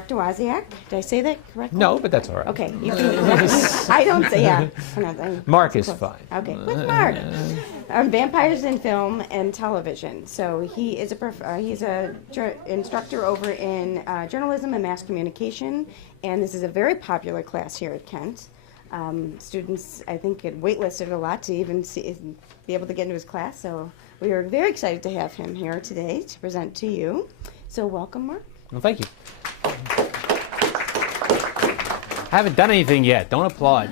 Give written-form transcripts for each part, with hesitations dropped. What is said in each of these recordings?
Dawidziak. Did I say that correctly? No, but that's all right. Okay. You can, I don't say, yeah. Mark is fine. Okay, with Mark. Vampires in film and television. So he is he's a instructor over in journalism and mass communication, and this is a very popular class here at Kent. Students, I think, get waitlisted a lot to even be able to get into his class. So we are very excited to have him here today to present to you. So welcome, Mark. Well, thank you. I haven't done anything yet. Don't applaud.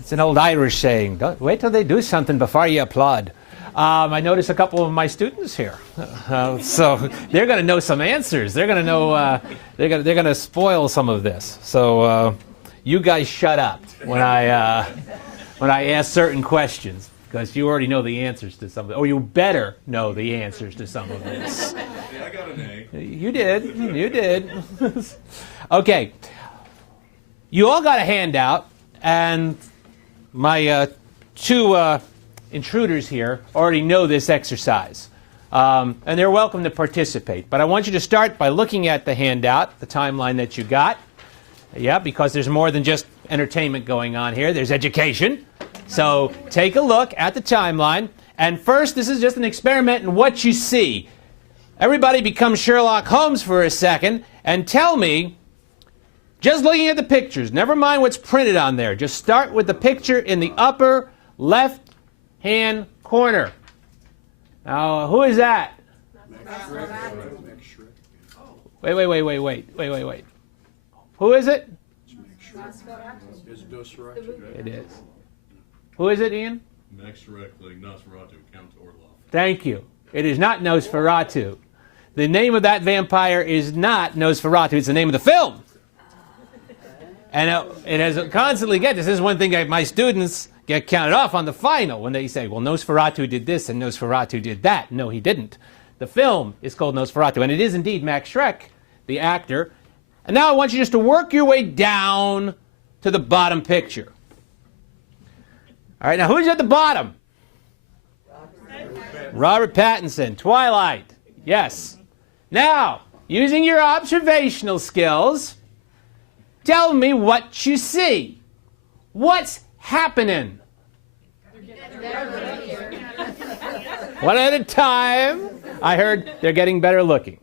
It's an old Irish saying. Wait till they do something before you applaud. I noticed a couple of my students here, so they're going to know some answers. They're going to know. They're going to spoil some of this. So you guys shut up when I ask certain questions, because you already know the answers to some of it. Or you better know the answers to some of this. Yeah, I got an A. You did. You did. Okay. You all got a handout, and my two intruders here already know this exercise. And they're welcome to participate. But I want you to start by looking at the handout, the timeline that you got. Yeah, because there's more than just entertainment going on here. There's education. So take a look at the timeline. And first, this is just an experiment in what you see. Everybody become Sherlock Holmes for a second and tell me, just looking at the pictures, never mind what's printed on there. Just start with the picture in the upper left-hand corner. Now, who is that? Wait. Who is it? It is. Who is it, Ian? Max Shrek, like Nosferatu, Count Orlov. Thank you. It is not Nosferatu. The name of that vampire is not Nosferatu. It's the name of the film. And it has constantly this is one thing that my students get counted off on the final when they say, well, Nosferatu did this and Nosferatu did that. No, he didn't. The film is called Nosferatu, and it is indeed Max Shrek, the actor. And now I want you just to work your way down to the bottom picture. All right, now who's at the bottom? Robert Pattinson, Twilight. Yes. Now, using your observational skills, tell me what you see. What's happening? One at a time. I heard they're getting better looking.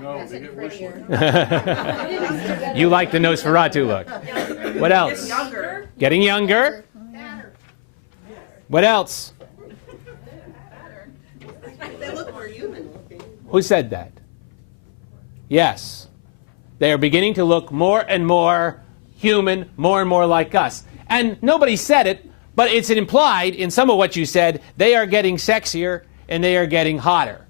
No, they get worse looking. You like the Nosferatu look. What else? Getting younger. What else? They look more human looking. Who said that? Yes. They are beginning to look more and more human, more and more like us. And nobody said it, but it's implied in some of what you said. They are getting sexier and they are getting hotter.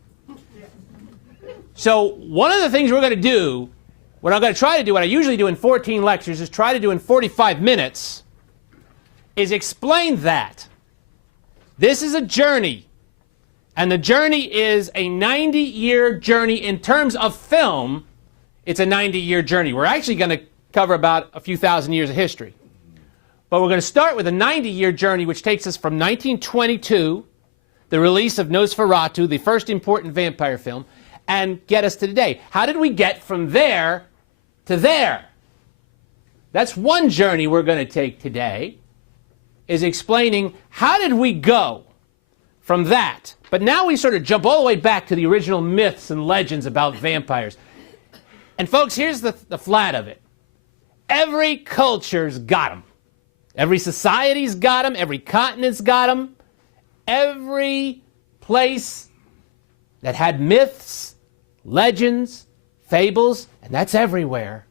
So one of the things we're going to do, what I'm going to try to do, what I usually do in 14 lectures, is try to do in 45 minutes, is explain that. This is a journey. And the journey is a 90-year journey. In terms of film, it's a 90-year journey. We're actually going to cover about a few thousand years of history. But we're going to start with a 90-year journey, which takes us from 1922, the release of Nosferatu, the first important vampire film, and get us to today. How did we get from there to there? That's one journey we're going to take today, is explaining how did we go from that. But now we sort of jump all the way back to the original myths and legends about vampires. And folks, here's the flat of it. Every culture's got them. Every society's got them. Every continent's got them. Every place that had myths, legends, fables, and that's everywhere,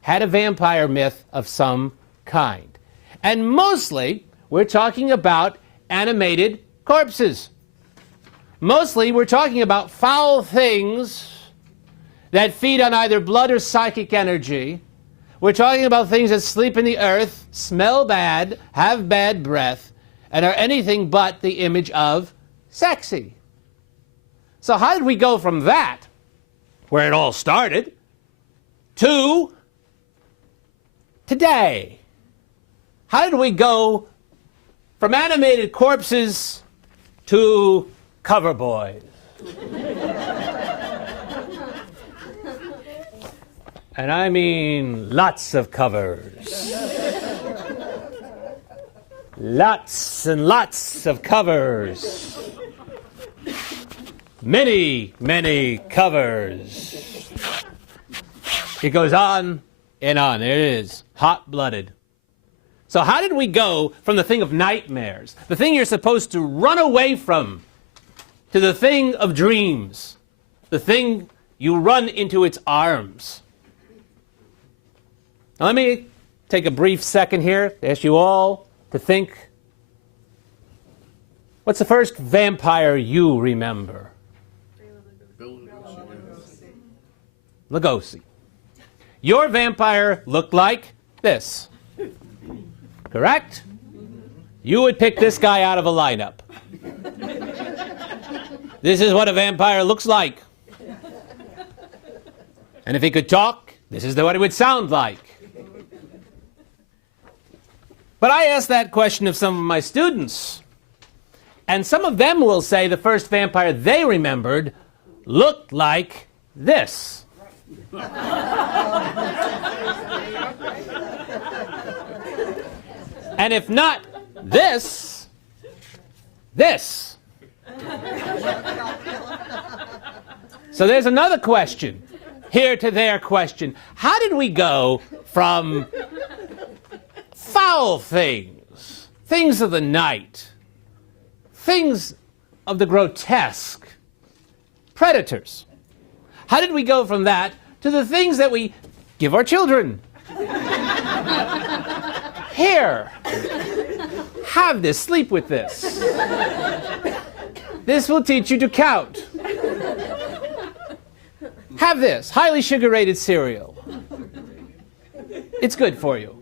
had a vampire myth of some kind. And mostly, we're talking about animated corpses. Mostly, we're talking about foul things that feed on either blood or psychic energy. We're talking about things that sleep in the earth, smell bad, have bad breath, and are anything but the image of sexy. So how did we go from that, where it all started, to today? How did we go from animated corpses to cover boys? And I mean lots of covers. Lots and lots of covers. Many, many covers. It goes on and on. There it is, hot-blooded. So how did we go from the thing of nightmares, the thing you're supposed to run away from, to the thing of dreams, the thing you run into its arms? Now let me take a brief second here to ask you all to think. What's the first vampire you remember? Lugosi. Your vampire looked like this. Correct? You would pick this guy out of a lineup. This is what a vampire looks like. And if he could talk, this is what it would sound like. But I asked that question of some of my students, and some of them will say the first vampire they remembered looked like this. And if not this, this. So there's another question, here to there question. How did we go from foul things, things of the night, things of the grotesque, predators? How did we go from that to the things that we give our children? Here, have this, sleep with this. This will teach you to count. Have this, highly sugar-rated cereal. It's good for you.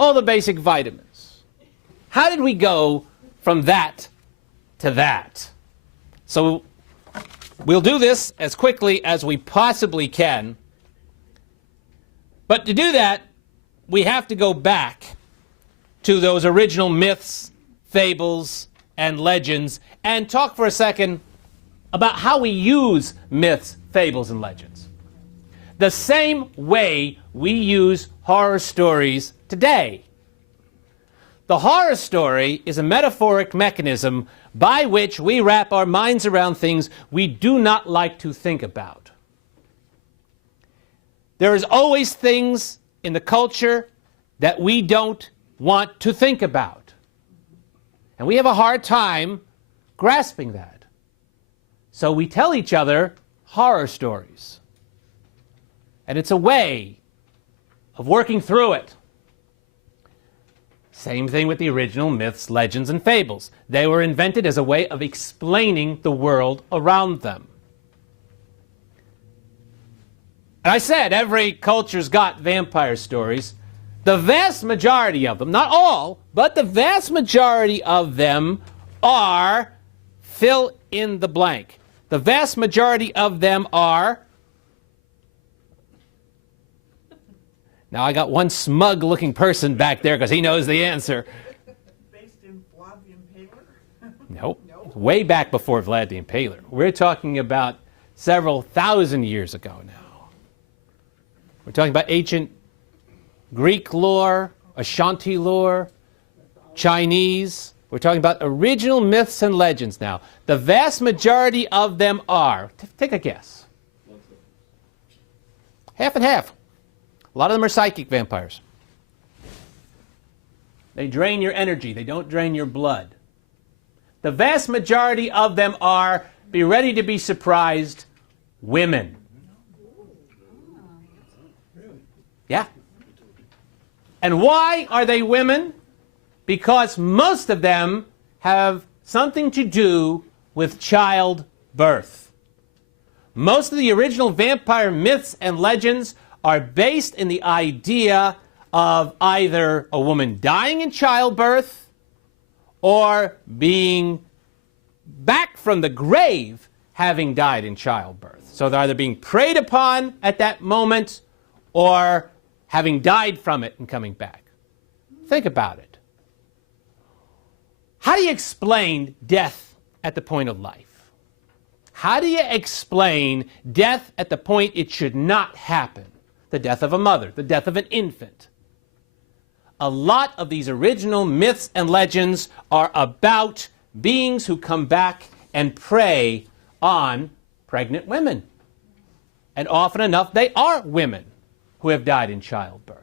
All the basic vitamins. How did we go from that to that? So we'll do this as quickly as we possibly can. But to do that, we have to go back to those original myths, fables, and legends and talk for a second about how we use myths, fables, and legends. The same way we use horror stories today. The horror story is a metaphoric mechanism by which we wrap our minds around things we do not like to think about. There is always things in the culture that we don't want to think about. And we have a hard time grasping that. So we tell each other horror stories. And it's a way of working through it. Same thing with the original myths, legends, and fables. They were invented as a way of explaining the world around them. And I said every culture's got vampire stories. The vast majority of them, not all, but the vast majority of them are fill in the blank. The vast majority of them are... Now I got one smug-looking person back there because he knows the answer. Based in Vlad the Impaler? Nope. Way back before Vlad the Impaler. We're talking about several thousand years ago now. We're talking about ancient Greek lore, Ashanti lore, Chinese. We're talking about original myths and legends now. The vast majority of them are, take a guess. Half and half. A lot of them are psychic vampires. They drain your energy. They don't drain your blood. The vast majority of them are, be ready to be surprised, women. Yeah. And why are they women? Because most of them have something to do with childbirth. Most of the original vampire myths and legends are based in the idea of either a woman dying in childbirth or being back from the grave having died in childbirth. So they're either being preyed upon at that moment or having died from it and coming back. Think about it. How do you explain death at the point of life? How do you explain death at the point it should not happen? The death of a mother, the death of an infant. A lot of these original myths and legends are about beings who come back and prey on pregnant women. And often enough, they are women who have died in childbirth.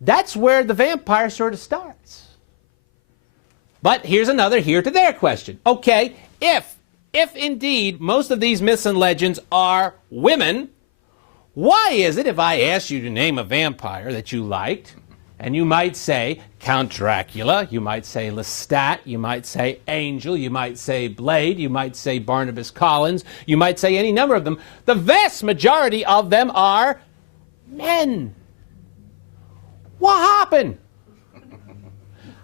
That's where the vampire sort of starts. But here's another here to there question. Okay, if indeed most of these myths and legends are women, why is it if I asked you to name a vampire that you liked, and you might say Count Dracula, you might say Lestat, you might say Angel, you might say Blade, you might say Barnabas Collins, you might say any number of them, the vast majority of them are men. What happened?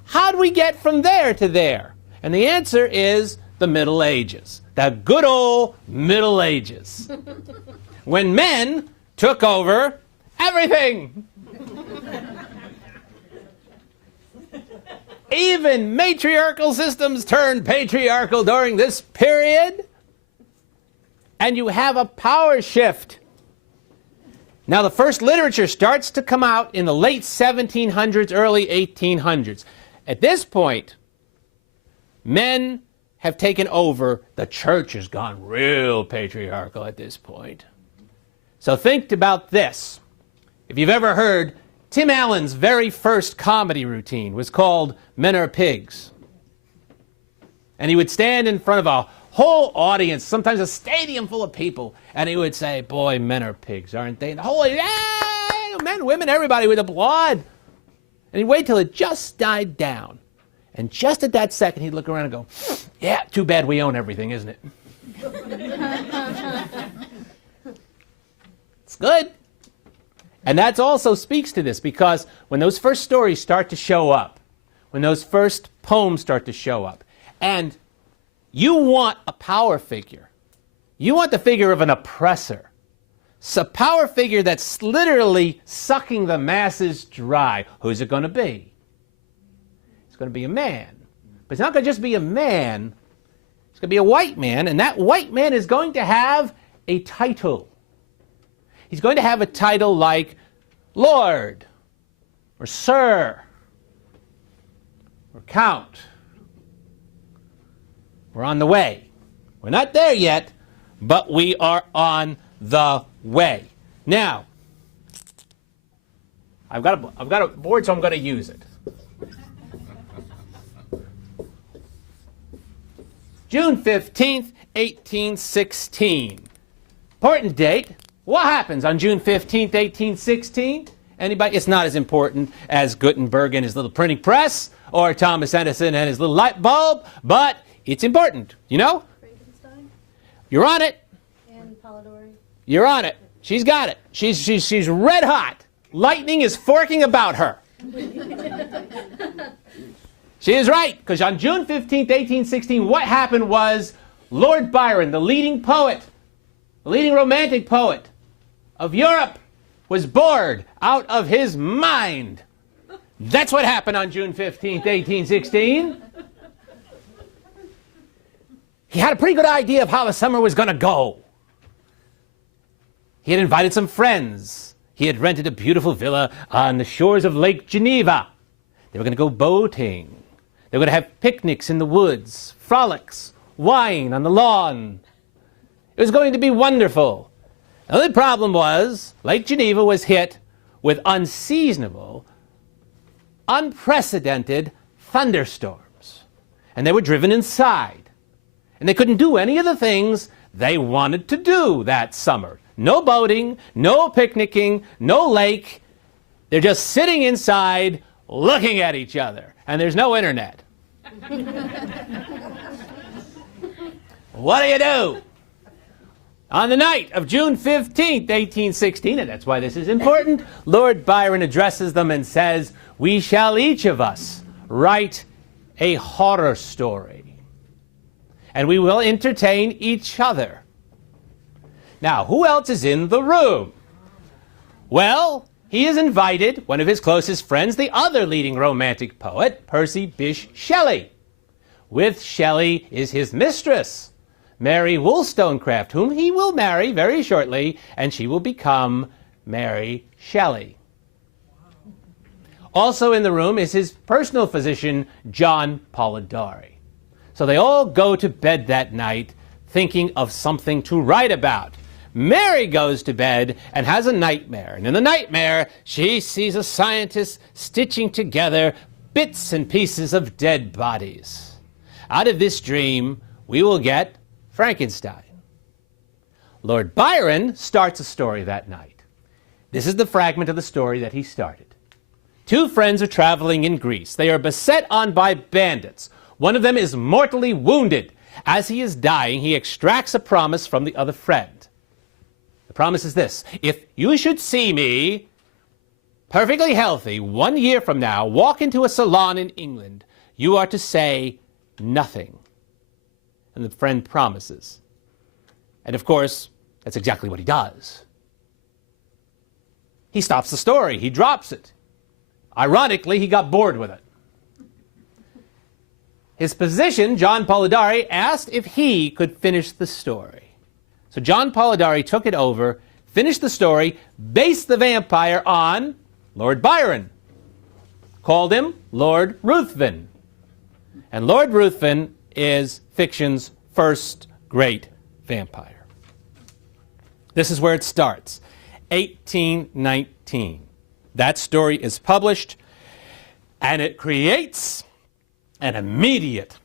How do we get from there to there? And the answer is the Middle Ages, the good old Middle Ages, when men took over everything. Even matriarchal systems turned patriarchal during this period, and you have a power shift. Now, the first literature starts to come out in the late 1700s, early 1800s. At this point, men have taken over. The church has gone real patriarchal at this point. So think about this. If you've ever heard, Tim Allen's very first comedy routine was called Men Are Pigs. And he would stand in front of a whole audience, sometimes a stadium full of people, and he would say, boy, men are pigs, aren't they? And the whole, men, women, everybody would applaud. And he'd wait till it just died down. And just at that second, he'd look around and go, yeah, too bad we own everything, isn't it? It's good. And that also speaks to this, because when those first stories start to show up, when those first poems start to show up, and you want a power figure, you want the figure of an oppressor, a power figure that's literally sucking the masses dry. Who's it going to be? It's going to be a man. But it's not going to just be a man. It's going to be a white man, and that white man is going to have a title. He's going to have a title like Lord, or Sir, or Count. We're on the way. We're not there yet, but we are on the way. Now, I've got a board, so I'm going to use it. June 15th, 1816. Important date. What happens on June 15th, 1816? Anybody? It's not as important as Gutenberg and his little printing press, or Thomas Edison and his little light bulb, but it's important. You know? Frankenstein You're on it. and Polidori. You're on it. She's got it. She's red hot. Lightning is forking about her. She is right, because on June 15th, 1816, what happened was Lord Byron, the leading poet, the leading romantic poet of Europe, was bored out of his mind. That's what happened on June 15th, 1816. He had a pretty good idea of how the summer was going to go. He had invited some friends. He had rented a beautiful villa on the shores of Lake Geneva. They were going to go boating. They were going to have picnics in the woods, frolics, wine on the lawn. It was going to be wonderful. The only problem was Lake Geneva was hit with unseasonable, unprecedented thunderstorms. And they were driven inside. And they couldn't do any of the things they wanted to do that summer. No boating, no picnicking, no lake. They're just sitting inside looking at each other. And there's no internet. What do? On the night of June 15th, 1816, and that's why this is important, Lord Byron addresses them and says, "We shall each of us write a horror story, and we will entertain each other." Now, who else is in the room? Well, he has invited one of his closest friends, the other leading romantic poet, Percy Bysshe Shelley. With Shelley is his mistress, Mary Wollstonecraft, whom he will marry very shortly, and she will become Mary Shelley. Also in the room is his personal physician, John Polidori. So they all go to bed that night thinking of something to write about. Mary goes to bed and has a nightmare. And in the nightmare, she sees a scientist stitching together bits and pieces of dead bodies. Out of this dream, we will get Frankenstein. Lord Byron starts a story that night. This is the fragment of the story that he started. Two friends are traveling in Greece. They are beset on by bandits. One of them is mortally wounded. As he is dying, he extracts a promise from the other friend. The promise is this: if you should see me perfectly healthy 1 year from now, walk into a salon in England, you are to say nothing. And the friend promises. And of course, that's exactly what he does. He stops the story. He drops it. Ironically, he got bored with it. His physician, John Polidori, asked if he could finish the story. So John Polidori took it over, finished the story, based the vampire on Lord Byron, called him Lord Ruthven. And Lord Ruthven is fiction's first great vampire. This is where it starts, 1819. That story is published, and it creates an immediate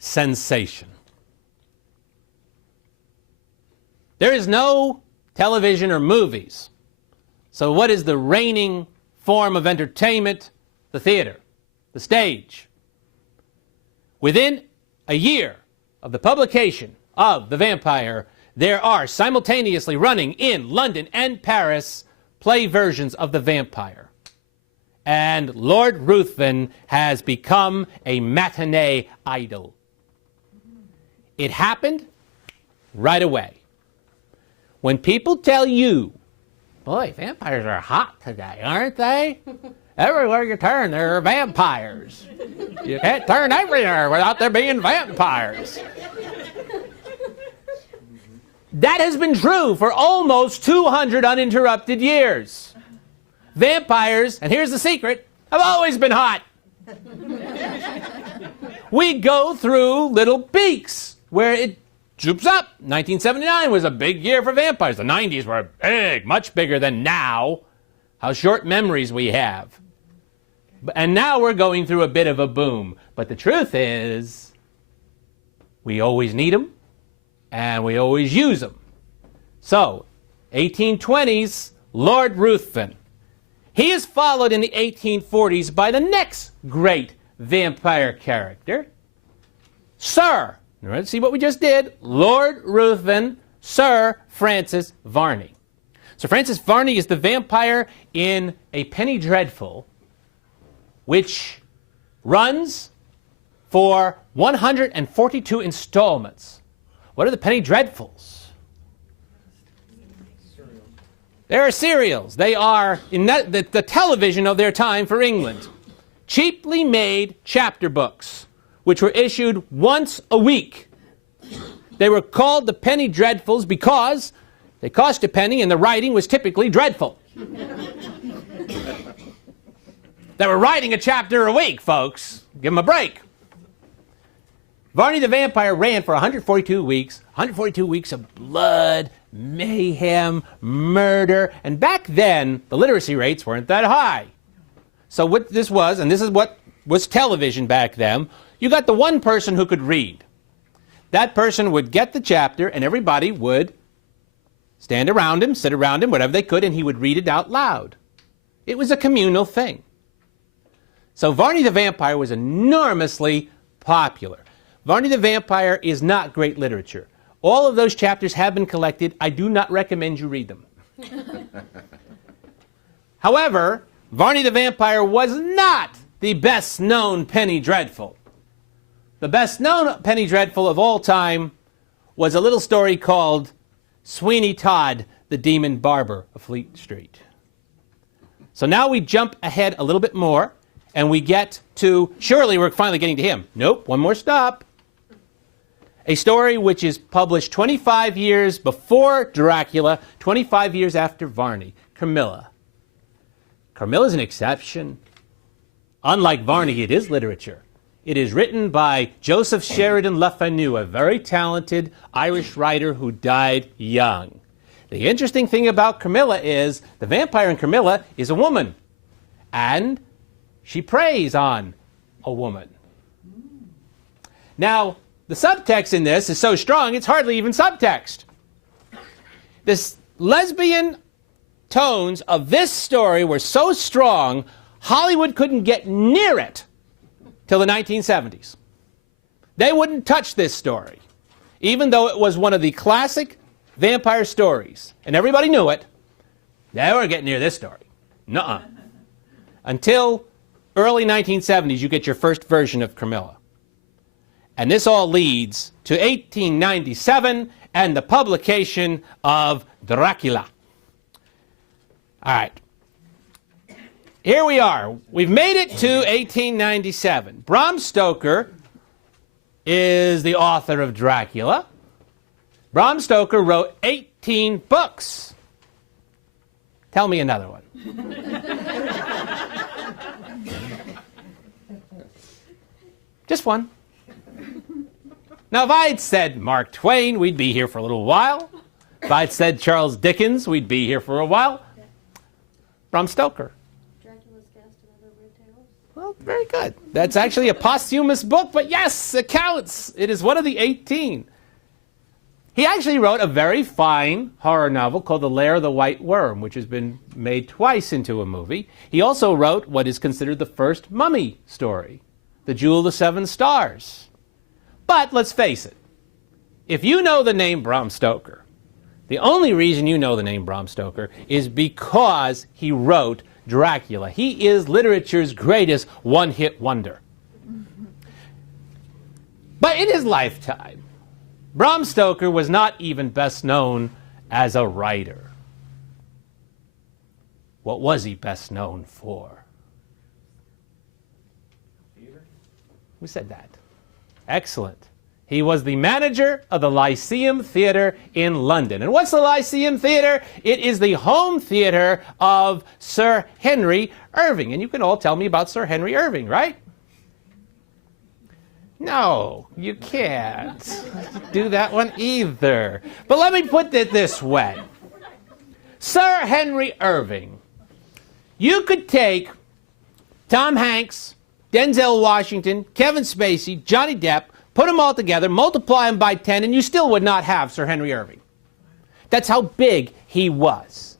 sensation. There is no television or movies. So what is the reigning form of entertainment? The theater, the stage. Within a year of the publication of The Vampire, there are simultaneously running in London and Paris play versions of The Vampire. And Lord Ruthven has become a matinee idol. It happened right away. When people tell you, boy, vampires are hot today, aren't they? Everywhere you turn, there are vampires. You can't turn everywhere without there being vampires. That has been true for almost 200 uninterrupted years. Vampires, and here's the secret, have always been hot. We go through little peaks where it jumps up. 1979 was a big year for vampires. The 90s were big, much bigger than now. How short memories we have. And now we're going through a bit of a boom. But the truth is, we always need them, and we always use them. So, 1820s, Lord Ruthven. He is followed in the 1840s by the next great vampire character, Sir, let's see what we just did, Lord Ruthven, Sir Francis Varney. Sir Francis Varney is the vampire in A Penny Dreadful, which runs for 142 installments. What are the Penny Dreadfuls? They are serials. They are in the television of their time for England. Cheaply made chapter books, which were issued once a week. They were called the Penny Dreadfuls because they cost a penny and the writing was typically dreadful. They were writing a chapter a week, folks. Give them a break. Varney the Vampire ran for 142 weeks. 142 weeks of blood, mayhem, murder. And back then, the literacy rates weren't that high. So what this was, and this is what was television back then, you got the one person who could read. That person would get the chapter, and everybody would stand around him, sit around him, whatever they could, and he would read it out loud. It was a communal thing. So Varney the Vampire was enormously popular. Varney the Vampire is not great literature. All of those chapters have been collected. I do not recommend you read them. However, Varney the Vampire was not the best-known Penny Dreadful. The best-known Penny Dreadful of all time was a little story called Sweeney Todd, the Demon Barber of Fleet Street. So now we jump ahead a little bit more, and we get to, surely we're finally getting to him. Nope, one more stop. A story which is published 25 years before Dracula, 25 years after Varney. Carmilla. Carmilla's an exception. Unlike Varney, it is literature. It is written by Joseph Sheridan Le Fanu, a very talented Irish writer who died young. The interesting thing about Carmilla is the vampire in Carmilla is a woman, and she preys on a woman. Now, the subtext in this is so strong, it's hardly even subtext. This lesbian tones of this story were so strong, Hollywood couldn't get near it till the 1970s. They wouldn't touch this story, even though it was one of the classic vampire stories, and everybody knew it. They weren't getting near this story. Nuh-uh. Until early 1970s, you get your first version of Carmilla. And this all leads to 1897 and the publication of Dracula. All right. Here we are. We've made it to 1897. Bram Stoker is the author of Dracula. Bram Stoker wrote 18 books. Tell me another one. Just one. Now, if I'd said Mark Twain, we'd be here for a little while. If I'd said Charles Dickens, we'd be here for a while. Bram Stoker. Dracula's Guest and Other Weird Tales. Well, very good. That's actually a posthumous book, but yes, it counts. It is one of the 18. He actually wrote a very fine horror novel called The Lair of the White Worm, which has been made twice into a movie. He also wrote what is considered the first mummy story, The Jewel of the Seven Stars. But let's face it, if you know the name Bram Stoker, the only reason you know the name Bram Stoker is because he wrote Dracula. He is literature's greatest one-hit wonder. But in his lifetime, Bram Stoker was not even best known as a writer. What was he best known for? Who said that? Excellent. He was the manager of the Lyceum Theatre in London. And what's the Lyceum Theatre? It is the home theatre of Sir Henry Irving. And you can all tell me about Sir Henry Irving, right? No, you can't do that one either. But let me put it this way. Sir Henry Irving, you could take Tom Hanks, Denzel Washington, Kevin Spacey, Johnny Depp, put them all together, multiply them by 10, and you still would not have Sir Henry Irving. That's how big he was.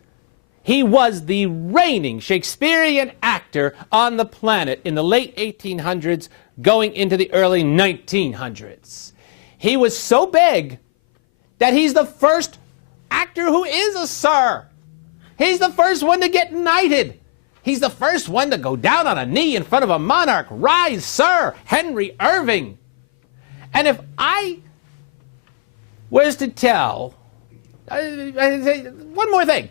He was the reigning Shakespearean actor on the planet in the late 1800s, going into the early 1900s. He was so big that he's the first actor who is a sir. He's the first one to get knighted. He's the first one to go down on a knee in front of a monarch. Rise, Sir Henry Irving. And if I was to tell, one more thing.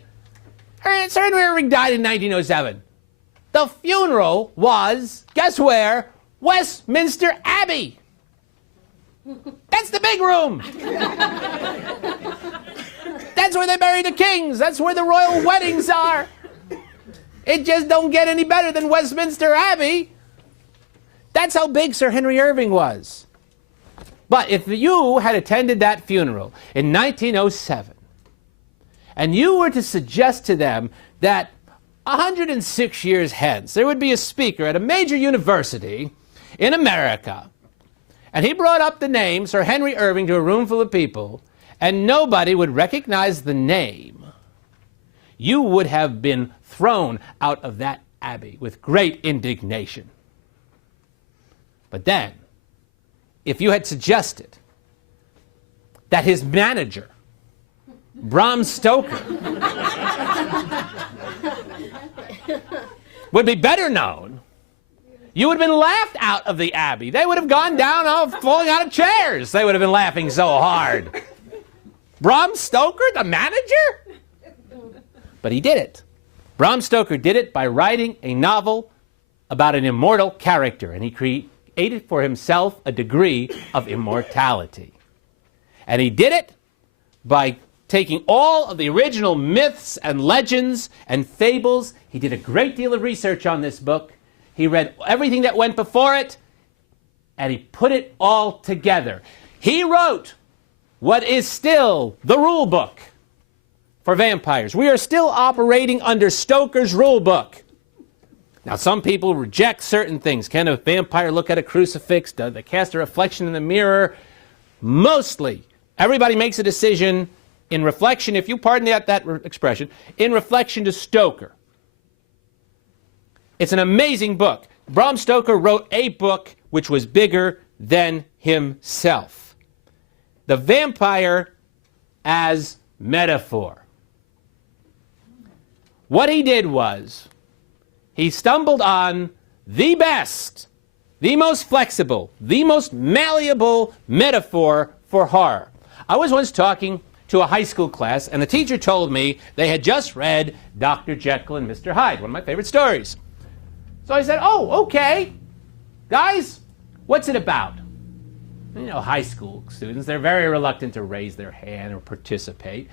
Sir Henry Irving died in 1907. The funeral was, guess where? Westminster Abbey. That's the big room. That's where they bury the kings. That's where the royal weddings are. It just don't get any better than Westminster Abbey. That's how big Sir Henry Irving was. But if you had attended that funeral in 1907, and you were to suggest to them that 106 years hence there would be a speaker at a major university in America, and he brought up the name Sir Henry Irving to a room full of people, and nobody would recognize the name, you would have been thrown out of that abbey with great indignation. But then, if you had suggested that his manager, Bram Stoker, would be better known, you would have been laughed out of the abbey. They would have gone down, falling out of chairs. They would have been laughing so hard. Bram Stoker, the manager? But he did it. Bram Stoker did it by writing a novel about an immortal character, and he created for himself a degree of immortality. And he did it by taking all of the original myths and legends and fables. He did a great deal of research on this book. He read everything that went before it, and he put it all together. He wrote what is still the rule book for vampires. We are still operating under Stoker's rule book. Now, some people reject certain things. Can a vampire look at a crucifix? Does they cast a reflection in the mirror? Mostly, everybody makes a decision in reflection, if you pardon that expression, in reflection to Stoker. It's an amazing book. Bram Stoker wrote a book which was bigger than himself. The vampire as metaphor. What he did was, he stumbled on the best, the most flexible, the most malleable metaphor for horror. I was once talking to a high school class, and the teacher told me they had just read Dr. Jekyll and Mr. Hyde, one of my favorite stories. So I said, oh, okay. Guys, what's it about? You know, high school students, they're very reluctant to raise their hand or participate.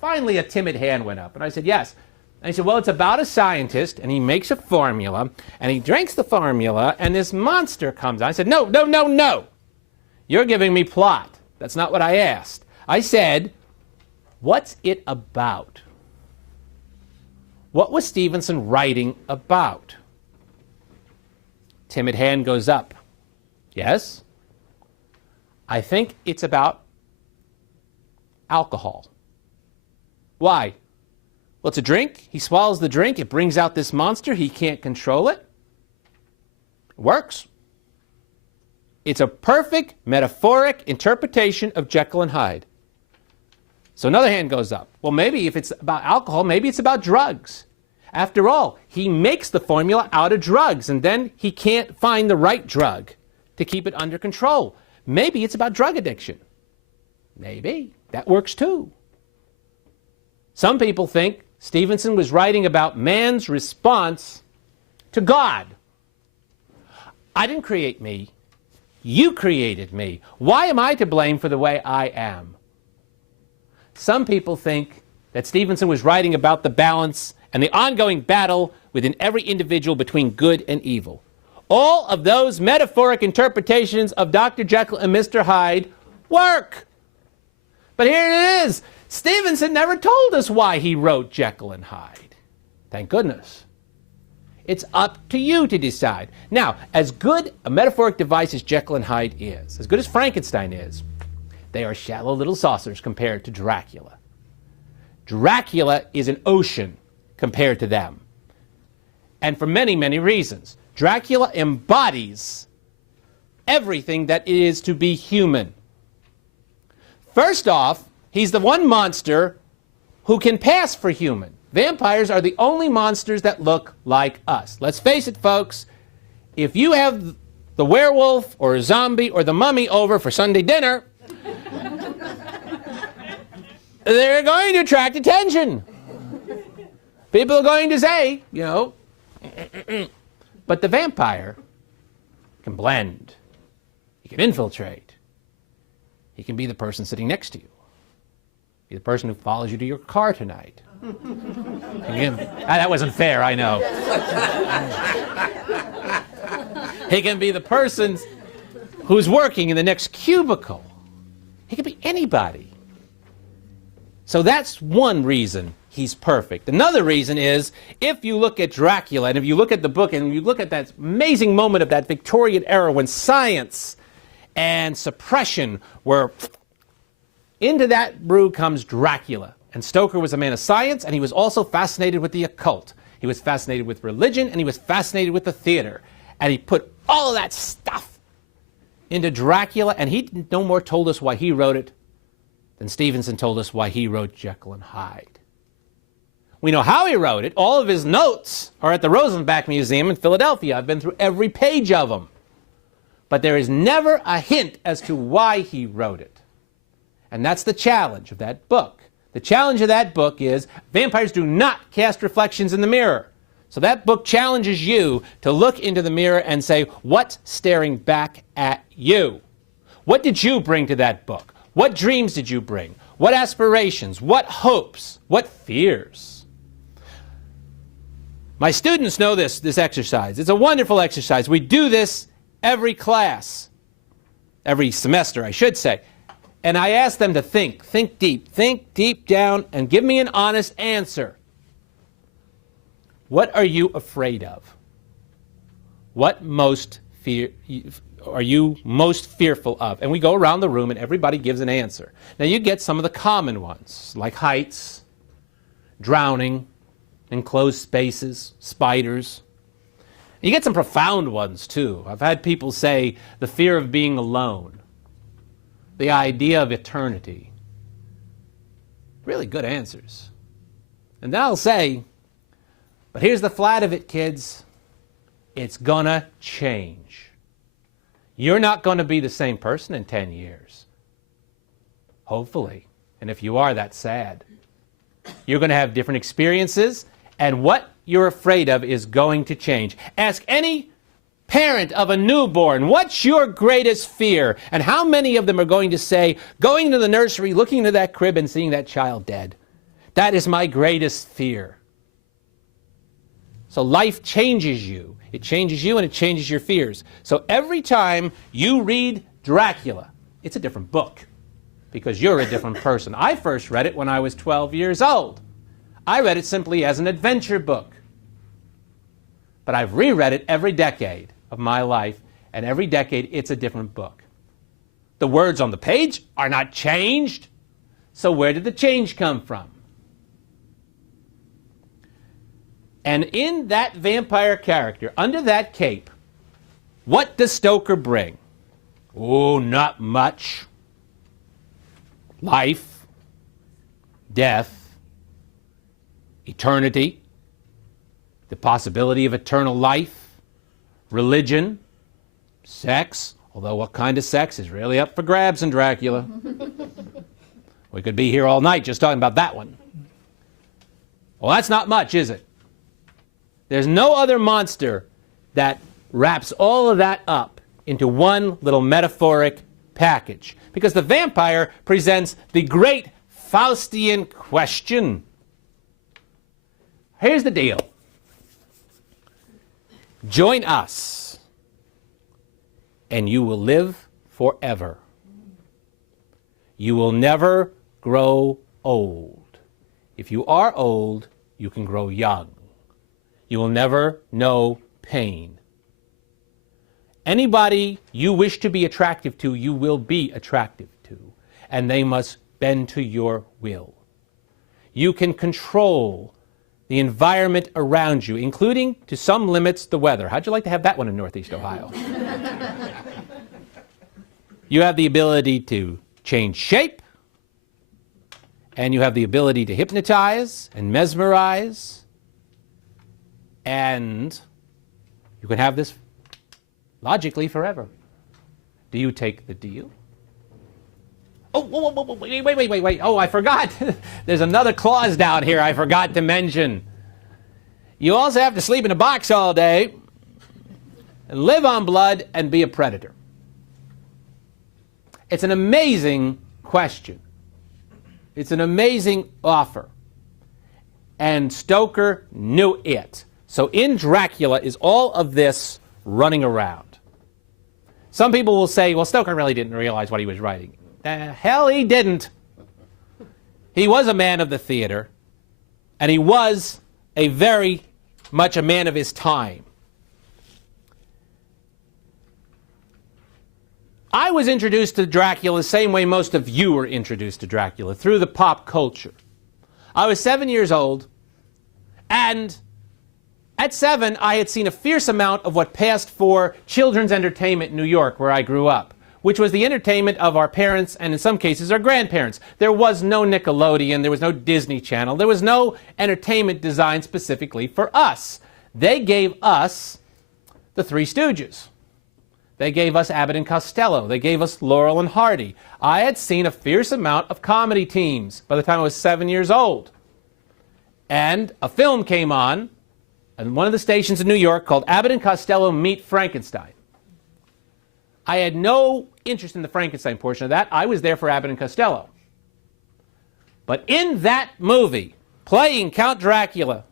Finally, a timid hand went up, and I said, yes. And he said, well, it's about a scientist, and he makes a formula, and he drinks the formula, and this monster comes out. I said, no, no, no, no. You're giving me plot. That's not what I asked. I said, what's it about? What was Stevenson writing about? Timid hand goes up. Yes? I think it's about alcohol. Why? Well, it's a drink. He swallows the drink. It brings out this monster. He can't control it. It works. It's a perfect metaphoric interpretation of Jekyll and Hyde. So another hand goes up. Well, maybe if it's about alcohol, maybe it's about drugs. After all, he makes the formula out of drugs, and then he can't find the right drug to keep it under control. Maybe it's about drug addiction. Maybe. That works too. Some people think Stevenson was writing about man's response to God. I didn't create me. You created me. Why am I to blame for the way I am? Some people think that Stevenson was writing about the balance and the ongoing battle within every individual between good and evil. All of those metaphoric interpretations of Dr. Jekyll and Mr. Hyde work. But here it is. Stevenson never told us why he wrote Jekyll and Hyde. Thank goodness. It's up to you to decide. Now, as good a metaphoric device as Jekyll and Hyde is, as good as Frankenstein is, they are shallow little saucers compared to Dracula. Dracula is an ocean compared to them. And for many, many reasons. Dracula embodies everything that it is to be human. First off, he's the one monster who can pass for human. Vampires are the only monsters that look like us. Let's face it, folks. If you have the werewolf or a zombie or the mummy over for Sunday dinner, they're going to attract attention. People are going to say, you know, but the vampire can blend. He can infiltrate. He can be the person sitting next to you. Be the person who follows you to your car tonight. That wasn't fair, I know. He can be the person who's working in the next cubicle. He can be anybody. So that's one reason he's perfect. Another reason is, if you look at Dracula, and if you look at the book, and you look at that amazing moment of that Victorian era when science and suppression were... Into that brew comes Dracula. And Stoker was a man of science, and he was also fascinated with the occult. He was fascinated with religion, and he was fascinated with the theater. And he put all of that stuff into Dracula, and he no more told us why he wrote it than Stevenson told us why he wrote Jekyll and Hyde. We know how he wrote it. All of his notes are at the Rosenbach Museum in Philadelphia. I've been through every page of them. But there is never a hint as to why he wrote it. And that's the challenge of that book. The challenge of that book is vampires do not cast reflections in the mirror. So that book challenges you to look into the mirror and say, what's staring back at you? What did you bring to that book? What dreams did you bring? What aspirations? What hopes? What fears? My students know this exercise. It's a wonderful exercise. We do this every class, every semester, I should say. And I ask them to think deep down, and give me an honest answer. What are you afraid of? What are you most fearful of? And we go around the room and everybody gives an answer. Now you get some of the common ones, like heights, drowning, enclosed spaces, spiders. You get some profound ones too. I've had people say the fear of being alone, the idea of eternity. Really good answers. And then I'll say, but here's the flat of it, kids. It's gonna change. You're not going to be the same person in 10 years. Hopefully. And if you are, that's sad. You're going to have different experiences, and what you're afraid of is going to change. Ask any parent of a newborn, what's your greatest fear? And how many of them are going to say, going into the nursery, looking into that crib and seeing that child dead? That is my greatest fear. So life changes you. It changes you and it changes your fears. So every time you read Dracula, it's a different book because you're a different person. I first read it when I was 12 years old. I read it simply as an adventure book. But I've reread it every decade of my life, and every decade it's a different book. The words on the page are not changed. So where did the change come from? And in that vampire character, under that cape, what does Stoker bring? Oh, not much. Life, death, eternity, the possibility of eternal life, religion, sex, although what kind of sex is really up for grabs in Dracula. We could be here all night just talking about that one. Well, that's not much, is it? There's no other monster that wraps all of that up into one little metaphoric package. Because the vampire presents the great Faustian question. Here's the deal. Join us, and you will live forever. You will never grow old. If you are old, you can grow young. You will never know pain. Anybody you wish to be attractive to, you will be attractive to, and they must bend to your will. You can control the environment around you, including, to some limits, the weather. How'd you like to have that one in Northeast Ohio? You have the ability to change shape, and you have the ability to hypnotize and mesmerize, and you can have this logically forever. Do you take the deal? Oh, wait. Oh, I forgot. There's another clause down here I forgot to mention. You also have to sleep in a box all day and live on blood and be a predator. It's an amazing question. It's an amazing offer. And Stoker knew it. So in Dracula is all of this running around. Some people will say, well, Stoker really didn't realize what he was writing. Hell, he didn't. He was a man of the theater, and he was a very much a man of his time. I was introduced to Dracula the same way most of you were introduced to Dracula, through the pop culture. I was 7 years old, and at 7, I had seen a fierce amount of what passed for children's entertainment in New York, where I grew up, which was the entertainment of our parents and in some cases our grandparents. There was no Nickelodeon, there was no Disney Channel, there was no entertainment designed specifically for us. They gave us the Three Stooges. They gave us Abbott and Costello. They gave us Laurel and Hardy. I had seen a fierce amount of comedy teams by the time I was 7 years old. And a film came on one of the stations in New York called Abbott and Costello Meet Frankenstein. I had no interest in the Frankenstein portion of that. I was there for Abbott and Costello. But in that movie, playing Count Dracula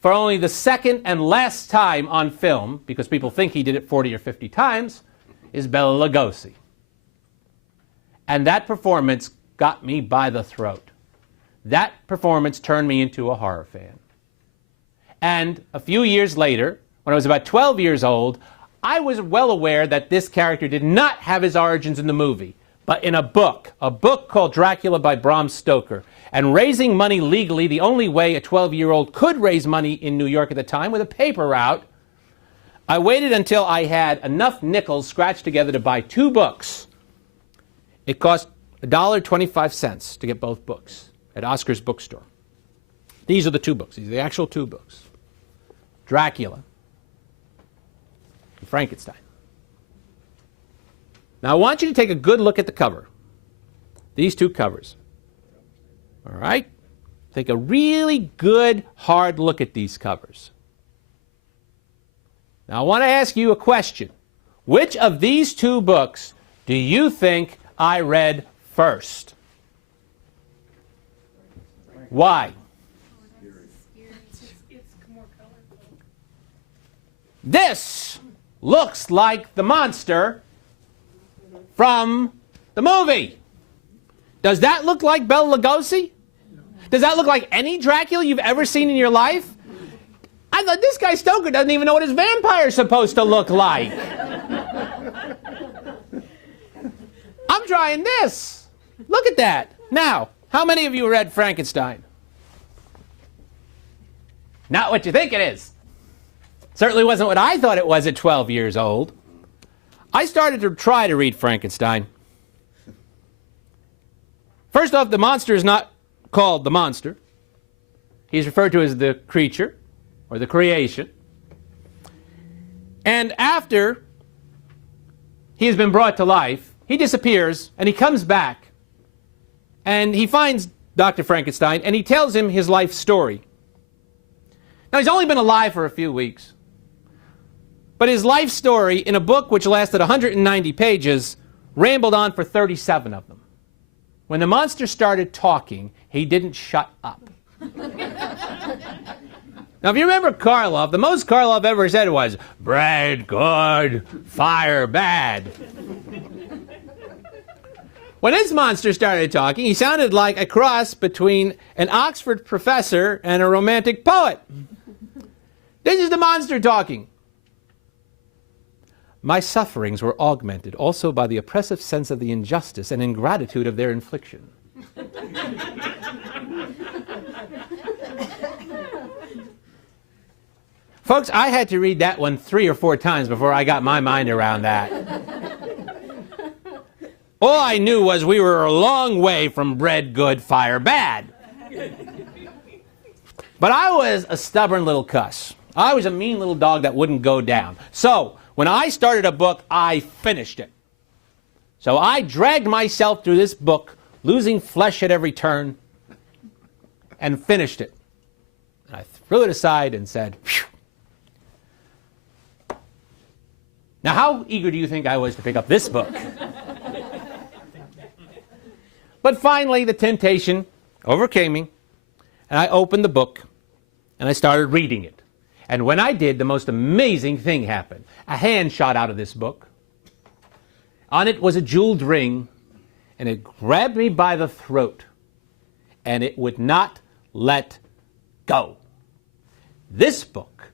for only the second and last time on film, because people think he did it 40 or 50 times, is Bela Lugosi. And that performance got me by the throat. That performance turned me into a horror fan. And a few years later, when I was about 12 years old, I was well aware that this character did not have his origins in the movie, but in a book called Dracula by Bram Stoker. And raising money legally, the only way a 12-year-old could raise money in New York at the time, with a paper route, I waited until I had enough nickels scratched together to buy 2 books. It cost $1.25 to get both books at Oscar's bookstore. These are the 2 books. These are the actual 2 books. Dracula and Frankenstein. Now I want you to take a good look at the cover. These 2 covers. All right? Take a really good, hard look at these covers. Now I want to ask you a question. Which of these 2 books do you think I read first? Why? This looks like the monster from the movie. Does that look like Bela Lugosi? Does that look like any Dracula you've ever seen in your life? I thought this guy Stoker doesn't even know what his vampire's supposed to look like. I'm trying this. Look at that. Now, how many of you read Frankenstein? Not what you think it is. Certainly wasn't what I thought it was at 12 years old. I started to try to read Frankenstein. First off, the monster is not called the monster. He's referred to as the creature, or the creation. And after he has been brought to life, he disappears, and he comes back, and he finds Dr. Frankenstein, and he tells him his life story. Now, he's only been alive for a few weeks, but his life story, in a book which lasted 190 pages, rambled on for 37 of them. When the monster started talking, he didn't shut up. Now, if you remember Karloff, the most Karloff ever said was, "Bread good, fire bad." When this monster started talking, he sounded like a cross between an Oxford professor and a romantic poet. This is the monster talking. My sufferings were augmented also by the oppressive sense of the injustice and ingratitude of their infliction. Folks, I had to read that one 3 or 4 times before I got my mind around that. All I knew was we were a long way from bread good, fire bad. But I was a stubborn little cuss. I was a mean little dog that wouldn't go down. So, when I started a book, I finished it. So I dragged myself through this book, losing flesh at every turn, and finished it. And I threw it aside and said, "Phew." Now, how eager do you think I was to pick up this book? But finally, the temptation overcame me, and I opened the book, and I started reading it. And when I did, the most amazing thing happened. A hand shot out of this book. On it was a jeweled ring, and it grabbed me by the throat, and it would not let go. This book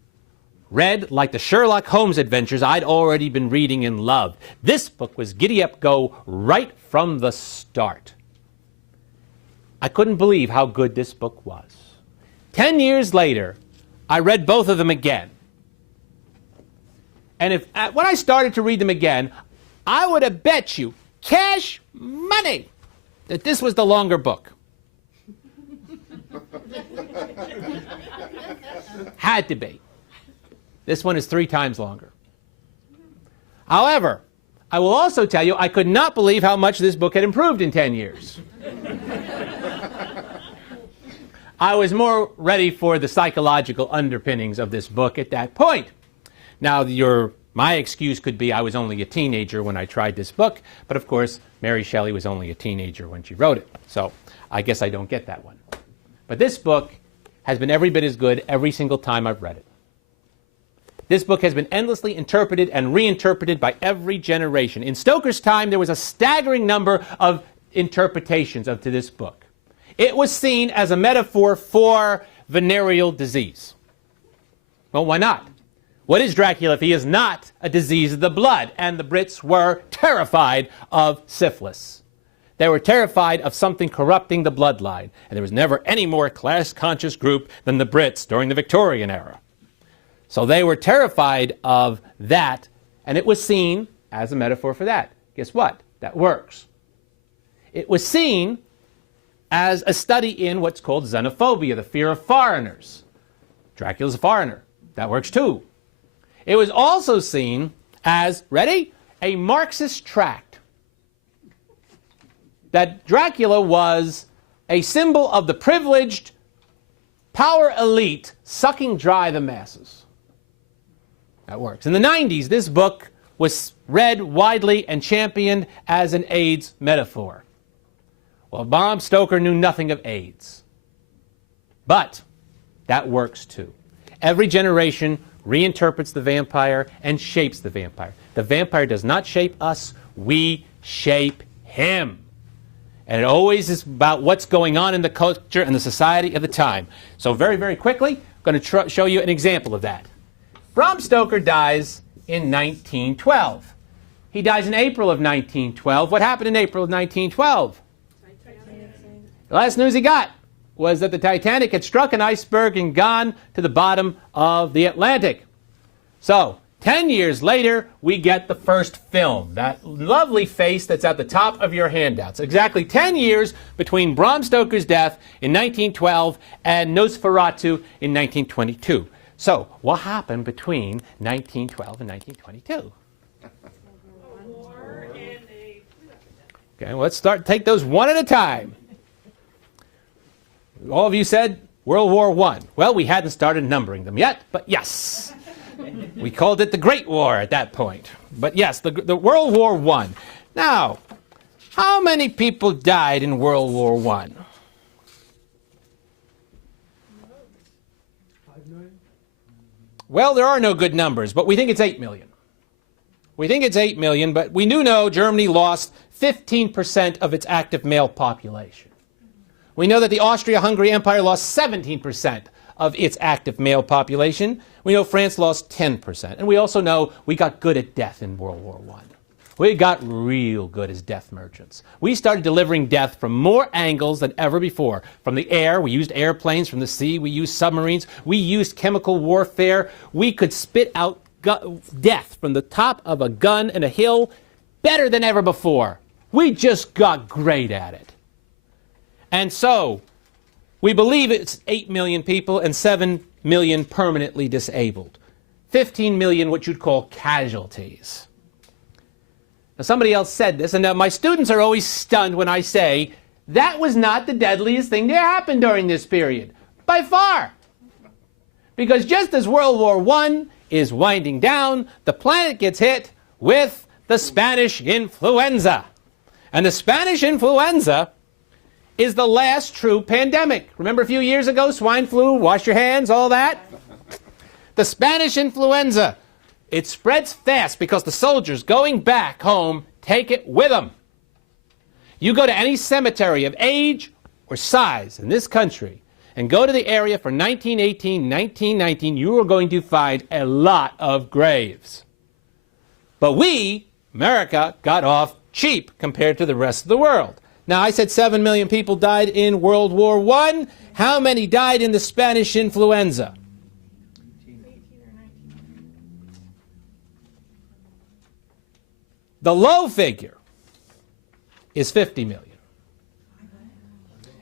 read like the Sherlock Holmes adventures I'd already been reading and loved. This book was giddy-up go right from the start. I couldn't believe how good this book was. 10 years later, I read both of them again. And when I started to read them again, I would have bet you cash money that this was the longer book. Had to be. This one is 3 times longer. However, I will also tell you I could not believe how much this book had improved in 10 years. I was more ready for the psychological underpinnings of this book at that point. Now, your My excuse could be I was only a teenager when I tried this book, but of course, Mary Shelley was only a teenager when she wrote it. So I guess I don't get that one. But this book has been every bit as good every single time I've read it. This book has been endlessly interpreted and reinterpreted by every generation. In Stoker's time, there was a staggering number of interpretations to this book. It was seen as a metaphor for venereal disease. Well, why not? What is Dracula if he is not a disease of the blood? And the Brits were terrified of syphilis. They were terrified of something corrupting the bloodline. And there was never any more class-conscious group than the Brits during the Victorian era. So they were terrified of that, and it was seen as a metaphor for that. Guess what? That works. It was seen as a study in what's called xenophobia, the fear of foreigners. Dracula's a foreigner. That works too. It was also seen as, ready? A Marxist tract. That Dracula was a symbol of the privileged power elite sucking dry the masses. That works. In the 90s, this book was read widely and championed as an AIDS metaphor. Well, Bram Stoker knew nothing of AIDS. But that works too. Every generation reinterprets the vampire and shapes the vampire. The vampire does not shape us, we shape him. And it always is about what's going on in the culture and the society of the time. So very, very quickly, I'm going to show you an example of that. Bram Stoker dies in 1912. He dies in April of 1912. What happened in April of 1912? The last news he got was that the Titanic had struck an iceberg and gone to the bottom of the Atlantic. So, 10 years later, we get the first film, that lovely face that's at the top of your handouts. Exactly 10 years between Bram Stoker's death in 1912 and Nosferatu in 1922. So, what happened between 1912 and 1922? Okay, let's take those one at a time. All of you said World War I. Well, we hadn't started numbering them yet, but yes. We called it the Great War at that point. But yes, the World War I. Now, how many people died in World War I? 5 million? Well, there are no good numbers, but we think it's 8 million. We think it's 8 million, but we do know Germany lost 15% of its active male population. We know that the Austria-Hungary Empire lost 17% of its active male population. We know France lost 10%. And we also know we got good at death in World War I. We got real good as death merchants. We started delivering death from more angles than ever before. From the air, we used airplanes. From the sea, we used submarines. We used chemical warfare. We could spit out death from the top of a gun and a hill better than ever before. We just got great at it. And so, we believe it's 8 million people and 7 million permanently disabled. 15 million what you'd call casualties. Now, somebody else said this, and my students are always stunned when I say, that was not the deadliest thing to happen during this period. By far. Because just as World War I is winding down, the planet gets hit with the Spanish influenza. And the Spanish influenza is the last true pandemic. Remember a few years ago, swine flu, wash your hands, all that? The Spanish influenza, it spreads fast because the soldiers going back home take it with them. You go to any cemetery of age or size in this country and go to the area for 1918, 1919, you are going to find a lot of graves. But we, America, got off cheap compared to the rest of the world. Now, I said 7 million people died in World War I. How many died in the Spanish influenza? 18 or 19. The low figure is 50 million.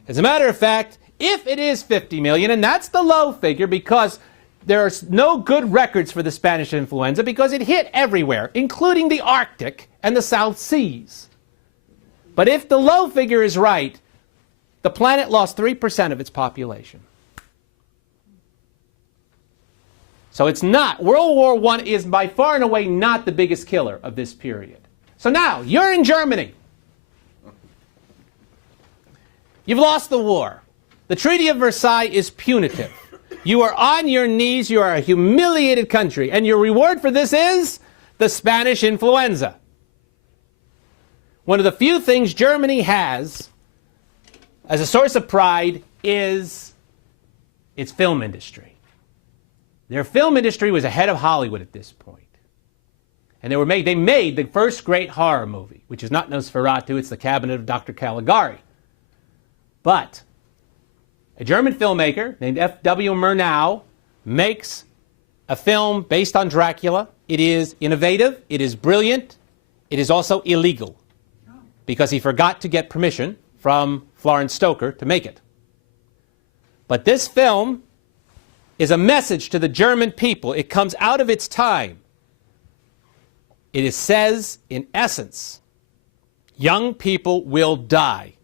As a matter of fact, if it is 50 million, and that's the low figure because there are no good records for the Spanish influenza because it hit everywhere, including the Arctic and the South Seas. But if the low figure is right, the planet lost 3% of its population. So it's not. World War I is by far and away not the biggest killer of this period. So now, you're in Germany. You've lost the war. The Treaty of Versailles is punitive. You are on your knees. You are a humiliated country. And your reward for this is the Spanish influenza. One of the few things Germany has as a source of pride is its film industry. Their film industry was ahead of Hollywood at this point. And they made the first great horror movie, which is not Nosferatu, it's The Cabinet of Dr. Caligari. But a German filmmaker named F.W. Murnau makes a film based on Dracula. It is innovative, it is brilliant, it is also illegal, because he forgot to get permission from Florence Stoker to make it. But this film is a message to the German people. It comes out of its time. It says, in essence, young people will die.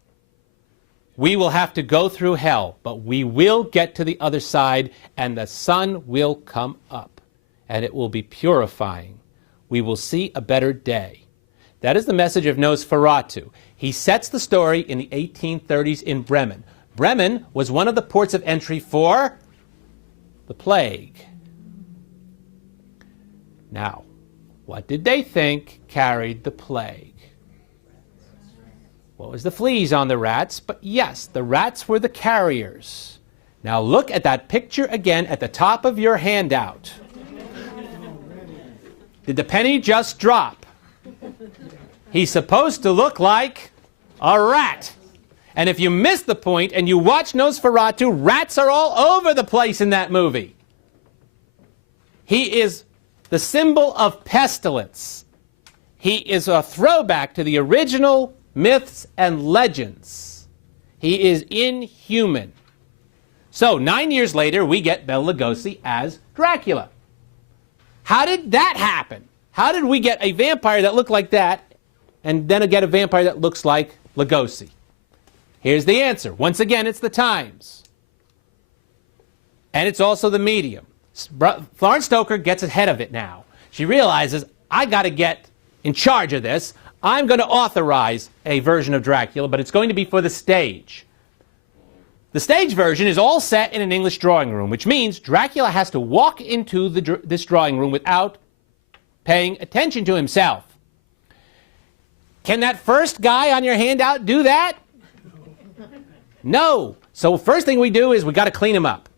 We will have to go through hell, but we will get to the other side, and the sun will come up, and it will be purifying. We will see a better day. That is the message of Nosferatu. He sets the story in the 1830s in Bremen. Bremen was one of the ports of entry for the plague. Now, what did they think carried the plague? What was the fleas on the rats? But yes, the rats were the carriers. Now look at that picture again at the top of your handout. Did the penny just drop? He's supposed to look like a rat. And if you miss the point and you watch Nosferatu, rats are all over the place in that movie. He is the symbol of pestilence. He is a throwback to the original myths and legends. He is inhuman. So 9 years later, we get Bela Lugosi as Dracula. How did that happen? How did we get a vampire that looked like that and then get a vampire that looks like Lugosi? Here's the answer. Once again, it's the times. And it's also the medium. Florence Stoker gets ahead of it now. She realizes, I got to get in charge of this. I'm going to authorize a version of Dracula, but it's going to be for the stage. The stage version is all set in an English drawing room, which means Dracula has to walk into this drawing room without paying attention to himself. Can that first guy on your handout do that? No. So first thing we do is we got to clean him up.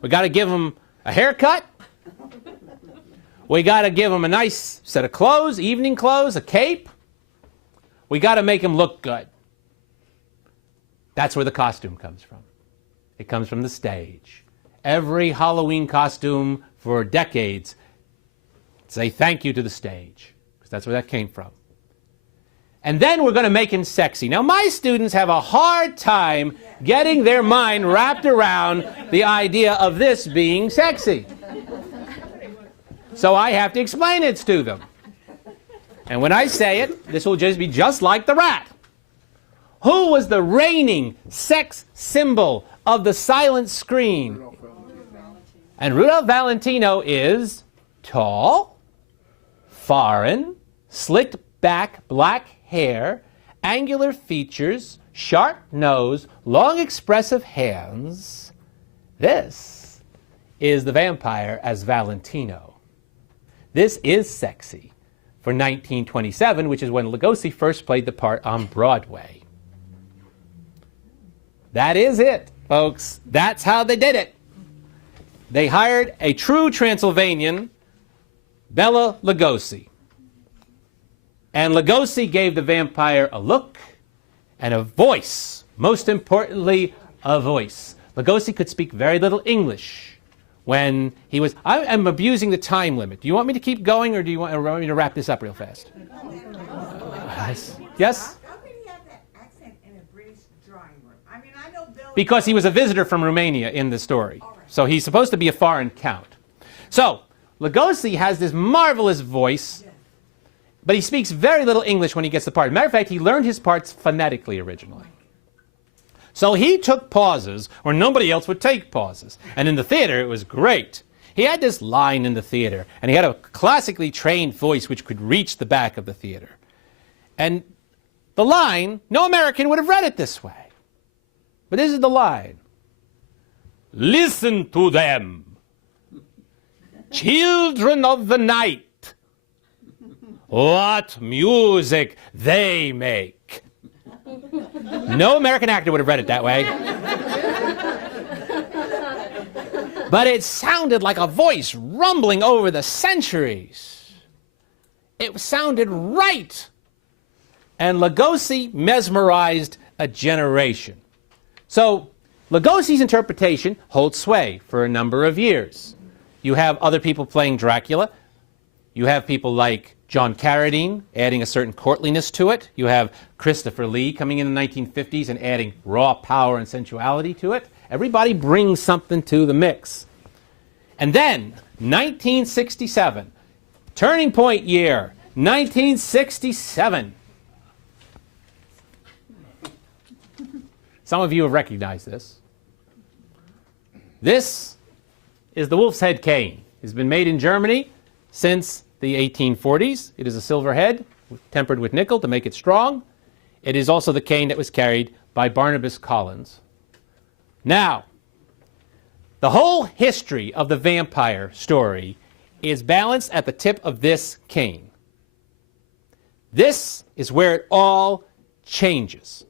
We got to give him a haircut. We got to give him a nice set of clothes, evening clothes, a cape. We got to make him look good. That's where the costume comes from. It comes from the stage. Every Halloween costume for decades say thank you to the stage, because that's where that came from. And then we're going to make him sexy. Now, my students have a hard time getting their mind wrapped around the idea of this being sexy. So I have to explain it to them. And when I say it, this will just be just like the rat. Who was the reigning sex symbol of the silent screen? And Rudolph Valentino is tall, foreign, slicked back black hair, angular features, sharp nose, long expressive hands. This is the vampire as Valentino. This is sexy for 1927, which is when Lugosi first played the part on Broadway. That is it, folks. That's how they did it. They hired a true Transylvanian, Bela Lugosi. And Lugosi gave the vampire a look and a voice. Most importantly, a voice. Lugosi could speak very little English when he was... I'm abusing the time limit. Do you want me to keep going, or do you want me to wrap this up real fast? Yes? How could he have that accent in a British drawing room? I mean, I know Bill... Because he was a visitor from Romania in the story. So he's supposed to be a foreign count. So, Lugosi has this marvelous voice, but he speaks very little English when he gets the part. Matter of fact, he learned his parts phonetically originally. So he took pauses where nobody else would take pauses. And in the theater, it was great. He had this line in the theater, and he had a classically trained voice which could reach the back of the theater. And the line, no American would have read it this way. But this is the line. Listen to them, children of the night. What music they make. No American actor would have read it that way. But it sounded like a voice rumbling over the centuries. It sounded right. And Lugosi mesmerized a generation. So Lugosi's interpretation holds sway for a number of years. You have other people playing Dracula. You have people like John Carradine adding a certain courtliness to it. You have Christopher Lee coming in the 1950s and adding raw power and sensuality to it. Everybody brings something to the mix. And then, 1967, turning point year, 1967. Some of you have recognized this. This is the wolf's head cane. It's been made in Germany since the 1840s. It is a silver head tempered with nickel to make it strong. It is also the cane that was carried by Barnabas Collins. Now, the whole history of the vampire story is balanced at the tip of this cane. This is where it all changes.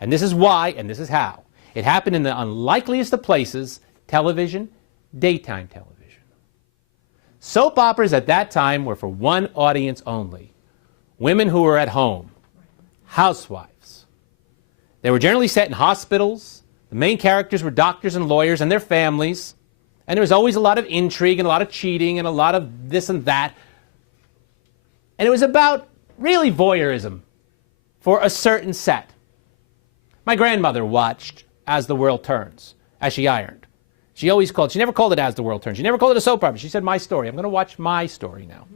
And this is why, and this is how. It happened in the unlikeliest of places, television, daytime television. Soap operas at that time were for one audience only. Women who were at home. Housewives. They were generally set in hospitals. The main characters were doctors and lawyers and their families. And there was always a lot of intrigue and a lot of cheating and a lot of this and that. And it was about really voyeurism for a certain set. My grandmother watched As the World Turns, as she ironed. She never called it As the World Turns. She never called it a soap opera. She said, my story. I'm going to watch my story now.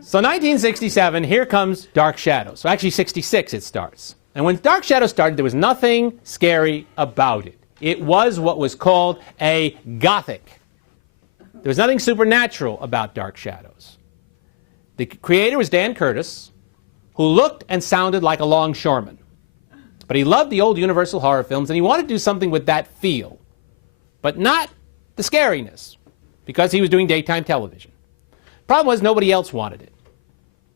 So 1967, here comes Dark Shadows. So actually 66 it starts. And when Dark Shadows started, there was nothing scary about it. It was what was called a gothic. There was nothing supernatural about Dark Shadows. The creator was Dan Curtis, who looked and sounded like a longshoreman. But he loved the old Universal horror films, and he wanted to do something with that feel. But not the scariness, because he was doing daytime television. Problem was, nobody else wanted it.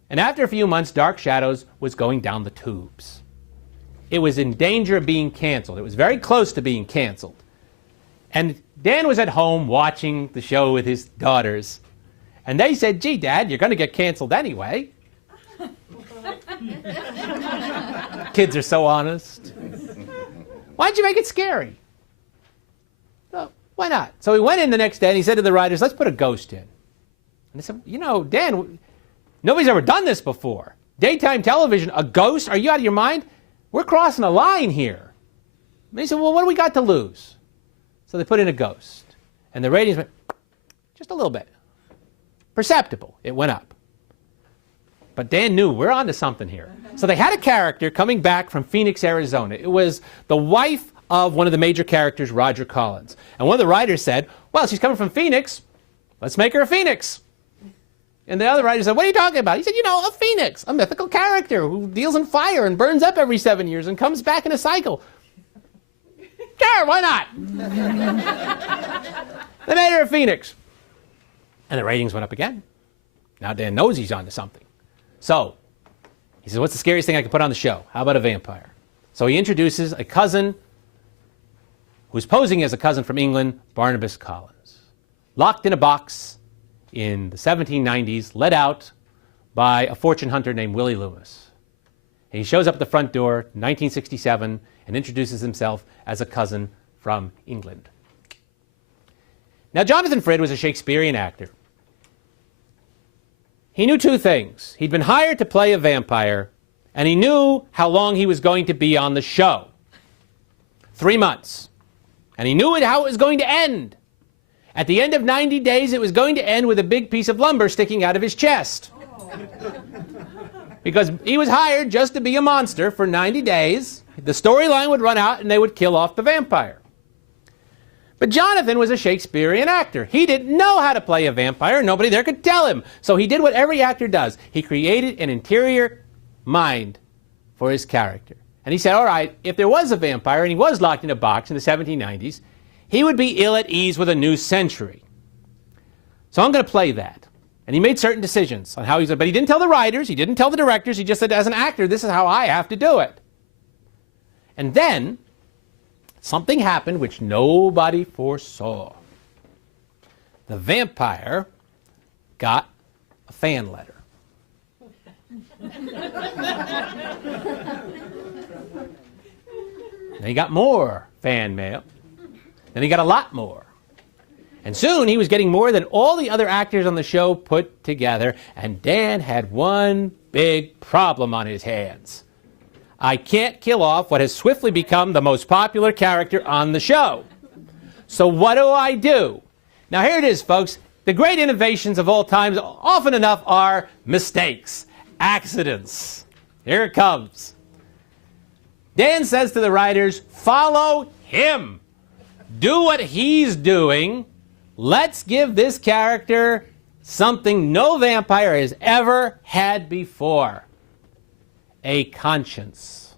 And after a few months, Dark Shadows was going down the tubes. It was in danger of being canceled. It was very close to being canceled. And Dan was at home watching the show with his daughters. And they said, gee, Dad, you're going to get canceled anyway. Kids are so honest. Why'd you make it scary? Well, why not? So he went in the next day and he said to the writers, let's put a ghost in. And they said, you know, Dan, nobody's ever done this before. Daytime television, a ghost? Are you out of your mind? We're crossing a line here. And he said, well, what do we got to lose? So they put in a ghost. And the ratings went just a little bit. Perceptible. It went up. But Dan knew we're on to something here. So they had a character coming back from Phoenix, Arizona. It was the wife of one of the major characters, Roger Collins. And one of the writers said, well, she's coming from Phoenix. Let's make her a phoenix. And the other writer said, what are you talking about? He said, you know, a phoenix, a mythical character who deals in fire and burns up every 7 years and comes back in a cycle. Sure, why not? They made her a phoenix. And the ratings went up again. Now Dan knows he's onto something. So he says, what's the scariest thing I can put on the show? How about a vampire? So he introduces a cousin who's posing as a cousin from England, Barnabas Collins. Locked in a box in the 1790s, let out by a fortune hunter named Willie Loomis. And he shows up at the front door in 1967 and introduces himself as a cousin from England. Now, Jonathan Frid was a Shakespearean actor. He knew two things. He'd been hired to play a vampire, and he knew how long he was going to be on the show. 3 months. And he knew how it was going to end. At the end of 90 days, it was going to end with a big piece of lumber sticking out of his chest. Because he was hired just to be a monster for 90 days. The storyline would run out, and they would kill off the vampire. But Jonathan was a Shakespearean actor. He didn't know how to play a vampire. Nobody there could tell him. So he did what every actor does. He created an interior mind for his character. And he said, all right, if there was a vampire and he was locked in a box in the 1790s, he would be ill at ease with a new century. So I'm going to play that. And he made certain decisions on how he's, but he didn't tell the writers, he didn't tell the directors, he just said, as an actor, this is how I have to do it. And then something happened which nobody foresaw. The vampire got a fan letter. Then he got more fan mail. Then he got a lot more. And soon he was getting more than all the other actors on the show put together, and Dan had one big problem on his hands. I can't kill off what has swiftly become the most popular character on the show. So what do? Now here it is, folks. The great innovations of all times often enough are mistakes, accidents. Here it comes. Dan says to the writers, follow him. Do what he's doing. Let's give this character something no vampire has ever had before. A conscience.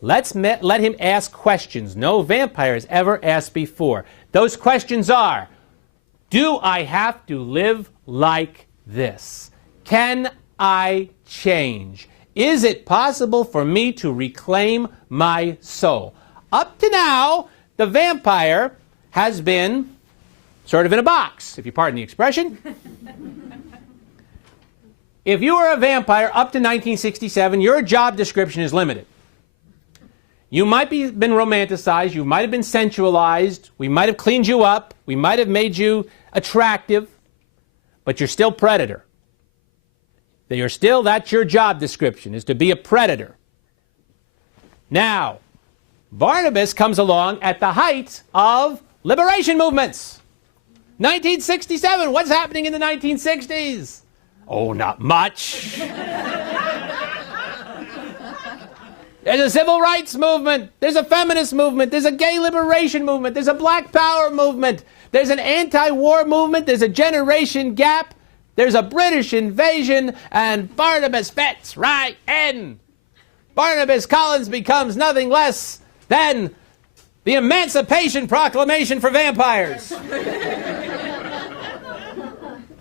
Let him ask questions no vampire has ever asked before. Those questions are, do I have to live like this? Can I change? Is it possible for me to reclaim my soul? Up to now, the vampire has been sort of in a box, if you pardon the expression. If you were a vampire up to 1967, your job description is limited. You might have been romanticized, you might have been sensualized, we might have cleaned you up, we might have made you attractive, but you're still predator. That's your job description, is to be a predator. Now, Barnabas comes along at the height of liberation movements. 1967, what's happening in the 1960s? Oh, not much. There's a civil rights movement. There's a feminist movement. There's a gay liberation movement. There's a black power movement. There's an anti-war movement. There's a generation gap. There's a British invasion. And Barnabas fits right in. Barnabas Collins becomes nothing less than the Emancipation Proclamation for vampires.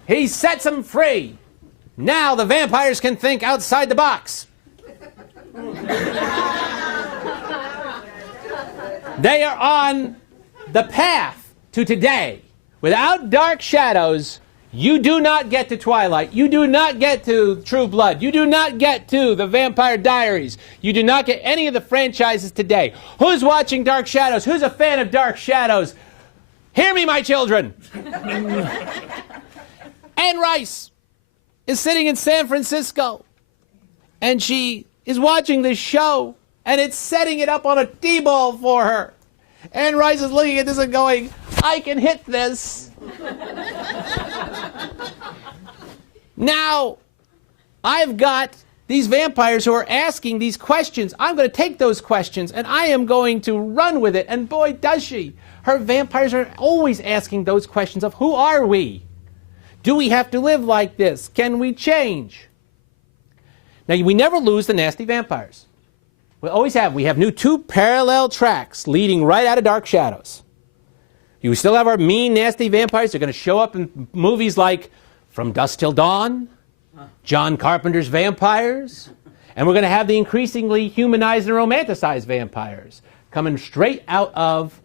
He sets them free. Now the vampires can think outside the box. They are on the path to today. Without Dark Shadows, you do not get to Twilight. You do not get to True Blood. You do not get to the Vampire Diaries. You do not get any of the franchises today. Who's watching Dark Shadows? Who's a fan of Dark Shadows? Hear me, my children. Anne Rice is sitting in San Francisco, and she is watching this show, and it's setting it up on a T-ball for her. Anne Rice is looking at this and going, I can hit this. Now, I've got these vampires who are asking these questions. I'm going to take those questions, and I am going to run with it. And boy, does she. Her vampires are always asking those questions of who are we? Do we have to live like this? Can we change? Now, we never lose the nasty vampires. We always have. We have two parallel tracks leading right out of Dark Shadows. You still have our mean, nasty vampires. They're going to show up in movies like From Dusk Till Dawn, John Carpenter's Vampires, and we're going to have the increasingly humanized and romanticized vampires coming straight out of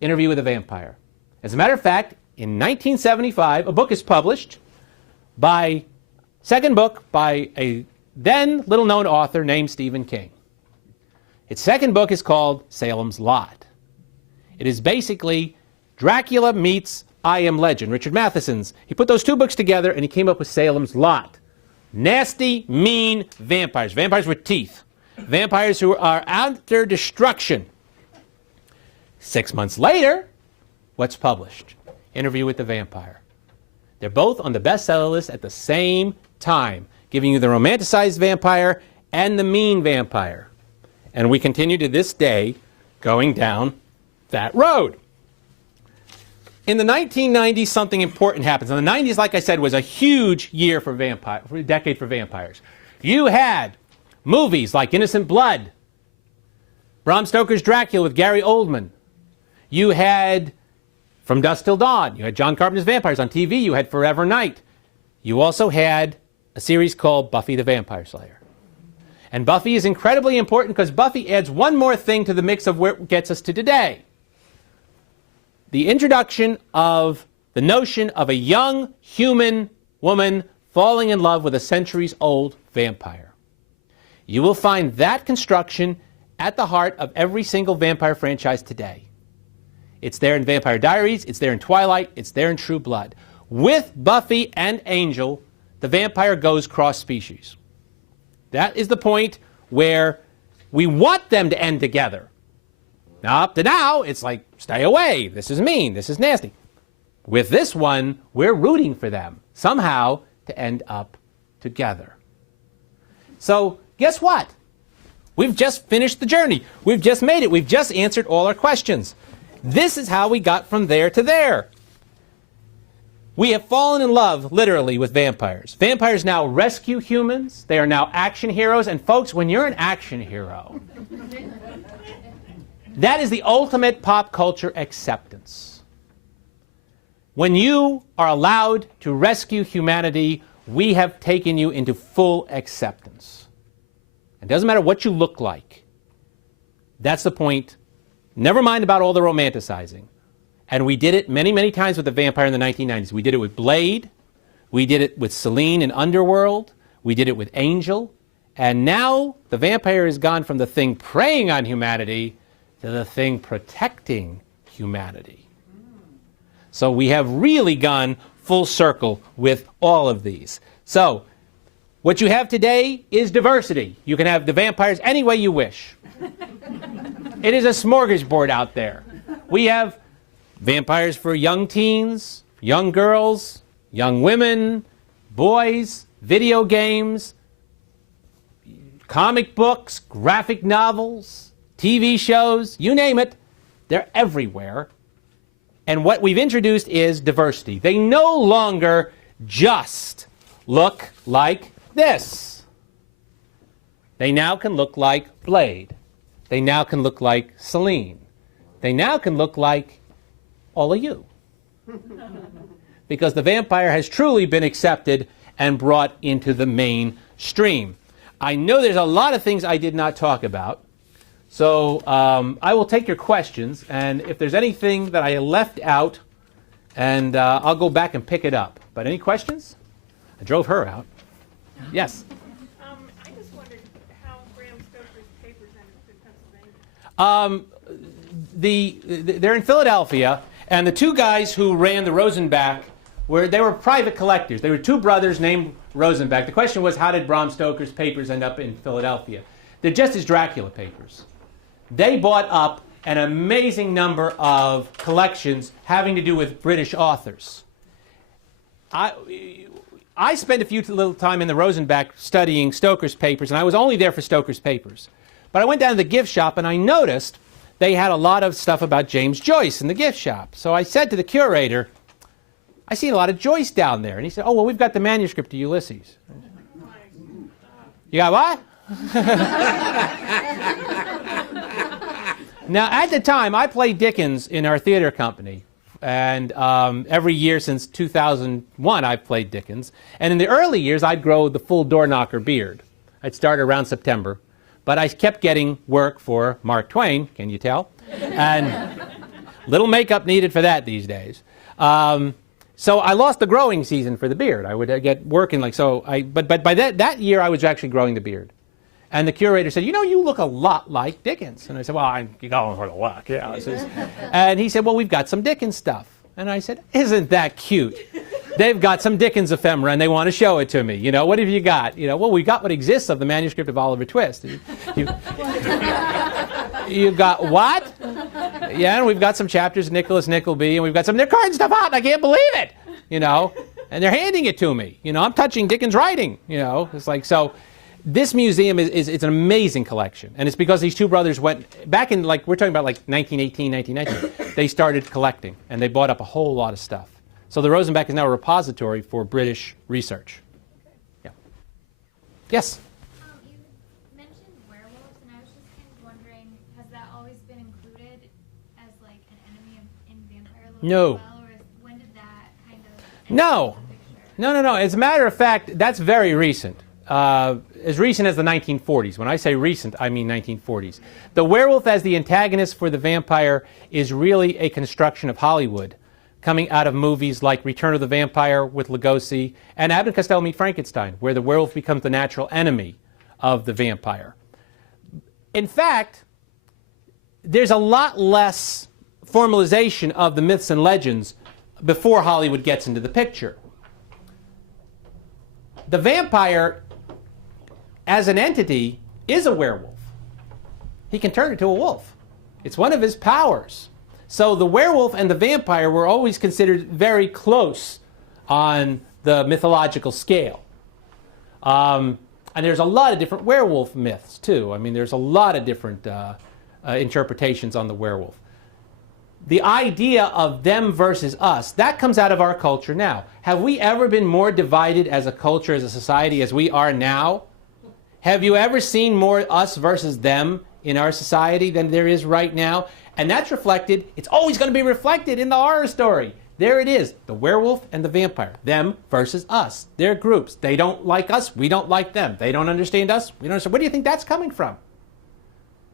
Interview with a Vampire. As a matter of fact, in 1975, a book is published second book by a then little-known author named Stephen King. Its second book is called Salem's Lot. It is basically Dracula meets I Am Legend, Richard Matheson's. He put those two books together and he came up with Salem's Lot. Nasty, mean vampires. Vampires with teeth. Vampires who are after destruction. 6 months later, what's published? Interview with the Vampire. They're both on the bestseller list at the same time, giving you the romanticized vampire and the mean vampire. And we continue to this day going down that road. In the 1990s, something important happens. In the 90s, like I said, was a huge year for decade for vampires. You had movies like Innocent Blood, Bram Stoker's Dracula with Gary Oldman. You had From Dusk Till Dawn. You had John Carpenter's Vampires on TV. You had Forever Night. You also had a series called Buffy the Vampire Slayer. And Buffy is incredibly important because Buffy adds one more thing to the mix of where it gets us to today. The introduction of the notion of a young human woman falling in love with a centuries-old vampire. You will find that construction at the heart of every single vampire franchise today. It's there in Vampire Diaries, it's there in Twilight, it's there in True Blood. With Buffy and Angel, the vampire goes cross-species. That is the point where we want them to end together. Now, up to now, it's like, stay away, this is mean, this is nasty. With this one, we're rooting for them, somehow, to end up together. So, guess what? We've just finished the journey. We've just made it. We've just answered all our questions. This is how we got from there to there. We have fallen in love, literally, with vampires. Vampires now rescue humans. They are now action heroes. And folks, when you're an action hero, that is the ultimate pop culture acceptance. When you are allowed to rescue humanity, we have taken you into full acceptance. It doesn't matter what you look like. That's the point. Never mind about all the romanticizing. And we did it many, many times with the vampire in the 1990s. We did it with Blade. We did it with Selene in Underworld. We did it with Angel. And now the vampire has gone from the thing preying on humanity to the thing protecting humanity. So we have really gone full circle with all of these. So what you have today is diversity. You can have the vampires any way you wish. It is a smorgasbord out there. We have vampires for young teens, young girls, young women, boys, video games, comic books, graphic novels, TV shows, you name it, they're everywhere. And what we've introduced is diversity. They no longer just look like this. They now can look like Blade. They now can look like Selene. They now can look like all of you. Because the vampire has truly been accepted and brought into the mainstream. I know there's a lot of things I did not talk about. So I will take your questions, and if there's anything that I left out, and I'll go back and pick it up. But any questions? I drove her out. Yes? I just wondered how Bram Stoker's papers ended up in Pennsylvania. They're in Philadelphia, and the two guys who ran the Rosenbach, they were private collectors. They were two brothers named Rosenbach. The question was, how did Bram Stoker's papers end up in Philadelphia? They're just his Dracula papers. They bought up an amazing number of collections having to do with British authors. I spent a little time in the Rosenbach studying Stoker's papers, and I was only there for Stoker's papers. But I went down to the gift shop, and I noticed they had a lot of stuff about James Joyce in the gift shop. So I said to the curator, I see a lot of Joyce down there. And he said, oh, well, we've got the manuscript to Ulysses. You got what? Now, at the time, I played Dickens in our theater company. And every year since 2001, I've played Dickens. And in the early years, I'd grow the full door knocker beard. I'd start around September. But I kept getting work for Mark Twain, can you tell? And little makeup needed for that these days. So I lost the growing season for the beard. I would get work in but by that year, I was actually growing the beard. And the curator said, you know, you look a lot like Dickens. And I said, well, I'm going for the look. Yeah. And he said, well, we've got some Dickens stuff. And I said, isn't that cute? They've got some Dickens ephemera and they want to show it to me. You know, what have you got? You know, well, we got what exists of the manuscript of Oliver Twist. You got what? Yeah, and we've got some chapters of Nicholas Nickleby, and we've got some of their card stuff out, and I can't believe it. You know, and they're handing it to me. You know, I'm touching Dickens' writing. You know, it's like, so this museum is it's an amazing collection, and it's because these two brothers went back in, like, we're talking about like 1918, 1919. They started collecting, and they bought up a whole lot of stuff. So the Rosenbach is now a repository for British research. Yeah. Yes? You mentioned werewolves, and I was just kind of wondering, has that always been included as like an enemy in vampire lore No. as well, or when did that kind of No. No. As a matter of fact, that's very recent. As recent as the 1940s. When I say recent, I mean 1940s. The werewolf as the antagonist for the vampire is really a construction of Hollywood, coming out of movies like Return of the Vampire with Lugosi and Abbott and Costello Meet Frankenstein, where the werewolf becomes the natural enemy of the vampire. In fact, there's a lot less formalization of the myths and legends before Hollywood gets into the picture. The vampire, as an entity, is a werewolf. He can turn into a wolf. It's one of his powers. So the werewolf and the vampire were always considered very close on the mythological scale. And there's a lot of different werewolf myths, too. I mean, there's a lot of different interpretations on the werewolf. The idea of them versus us, that comes out of our culture now. Have we ever been more divided as a culture, as a society, as we are now? Have you ever seen more us versus them in our society than there is right now? And that's reflected, it's always going to be reflected in the horror story. There it is, the werewolf and the vampire. Them versus us. They're groups. They don't like us, we don't like them. They don't understand us, we don't understand. Where do you think that's coming from?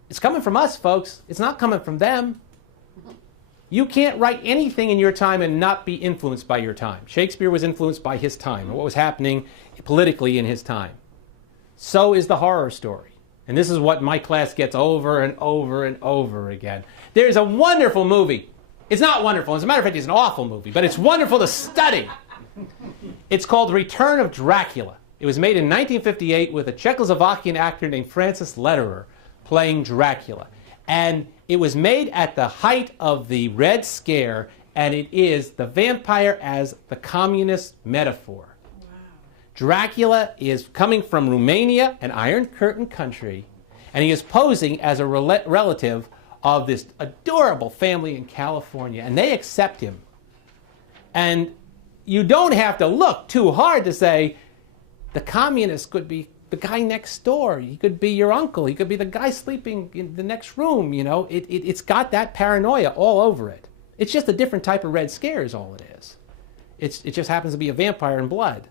It's coming from us, folks. It's not coming from them. You can't write anything in your time and not be influenced by your time. Shakespeare was influenced by his time and what was happening politically in his time. So is the horror story. And this is what my class gets over and over and over again. There's a wonderful movie. It's not wonderful. As a matter of fact, it's an awful movie, but it's wonderful to study. It's called Return of Dracula. It was made in 1958 with a Czechoslovakian actor named Francis Lederer playing Dracula. And it was made at the height of the Red Scare, and it is the vampire as the communist metaphor. Wow. Dracula is coming from Romania, an Iron Curtain country, and he is posing as a relative of this adorable family in California, and they accept him. And you don't have to look too hard to say the communist could be the guy next door. He could be your uncle. He could be the guy sleeping in the next room. You know, it's got that paranoia all over it. It's just a different type of Red Scare is all it is. It just happens to be a vampire in blood.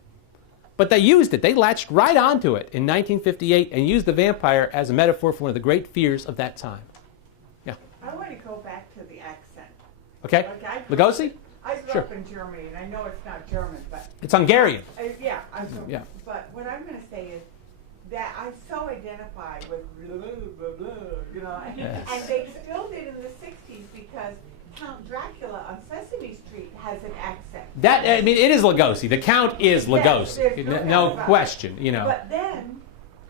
But they used it. They latched right onto it in 1958 and used the vampire as a metaphor for one of the great fears of that time. Yeah. I want to go back to the accent. Okay. Lugosi? I grew Sure. up in Germany, and I know it's not German, but It's Hungarian. yeah. Yeah. But what I'm going to say is that I so identify with blah, blah, blah, you know, Yes. and they still did in the 60s because Count Dracula on Sesame Street has an accent. That, I mean, it is Lugosi. The Count is Lugosi. there's no No doubt about question, you know. But then,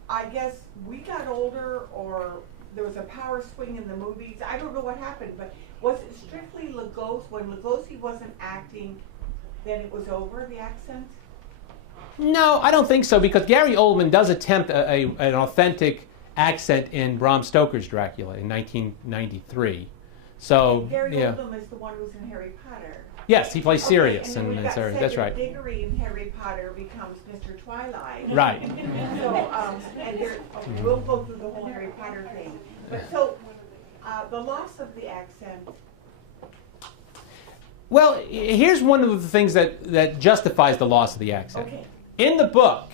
I guess we got older, or there was a power swing in the movies. I don't know what happened, but was it strictly Lugosi? When Lugosi wasn't acting, then it was over, the accent? No, I don't think so, because Gary Oldman does attempt an authentic accent in Bram Stoker's Dracula in 1993. So, Gary yeah. Oldman is the one who's in Harry Potter. Yes, he plays Sirius, Okay, and then and we got Sirius. That's right. Diggory in Harry Potter becomes Mr. Twilight. Right. So, and we'll go through the whole Harry Potter thing. But so, the loss of the accent. Well, here's one of the things that justifies the loss of the accent. Okay. In the book,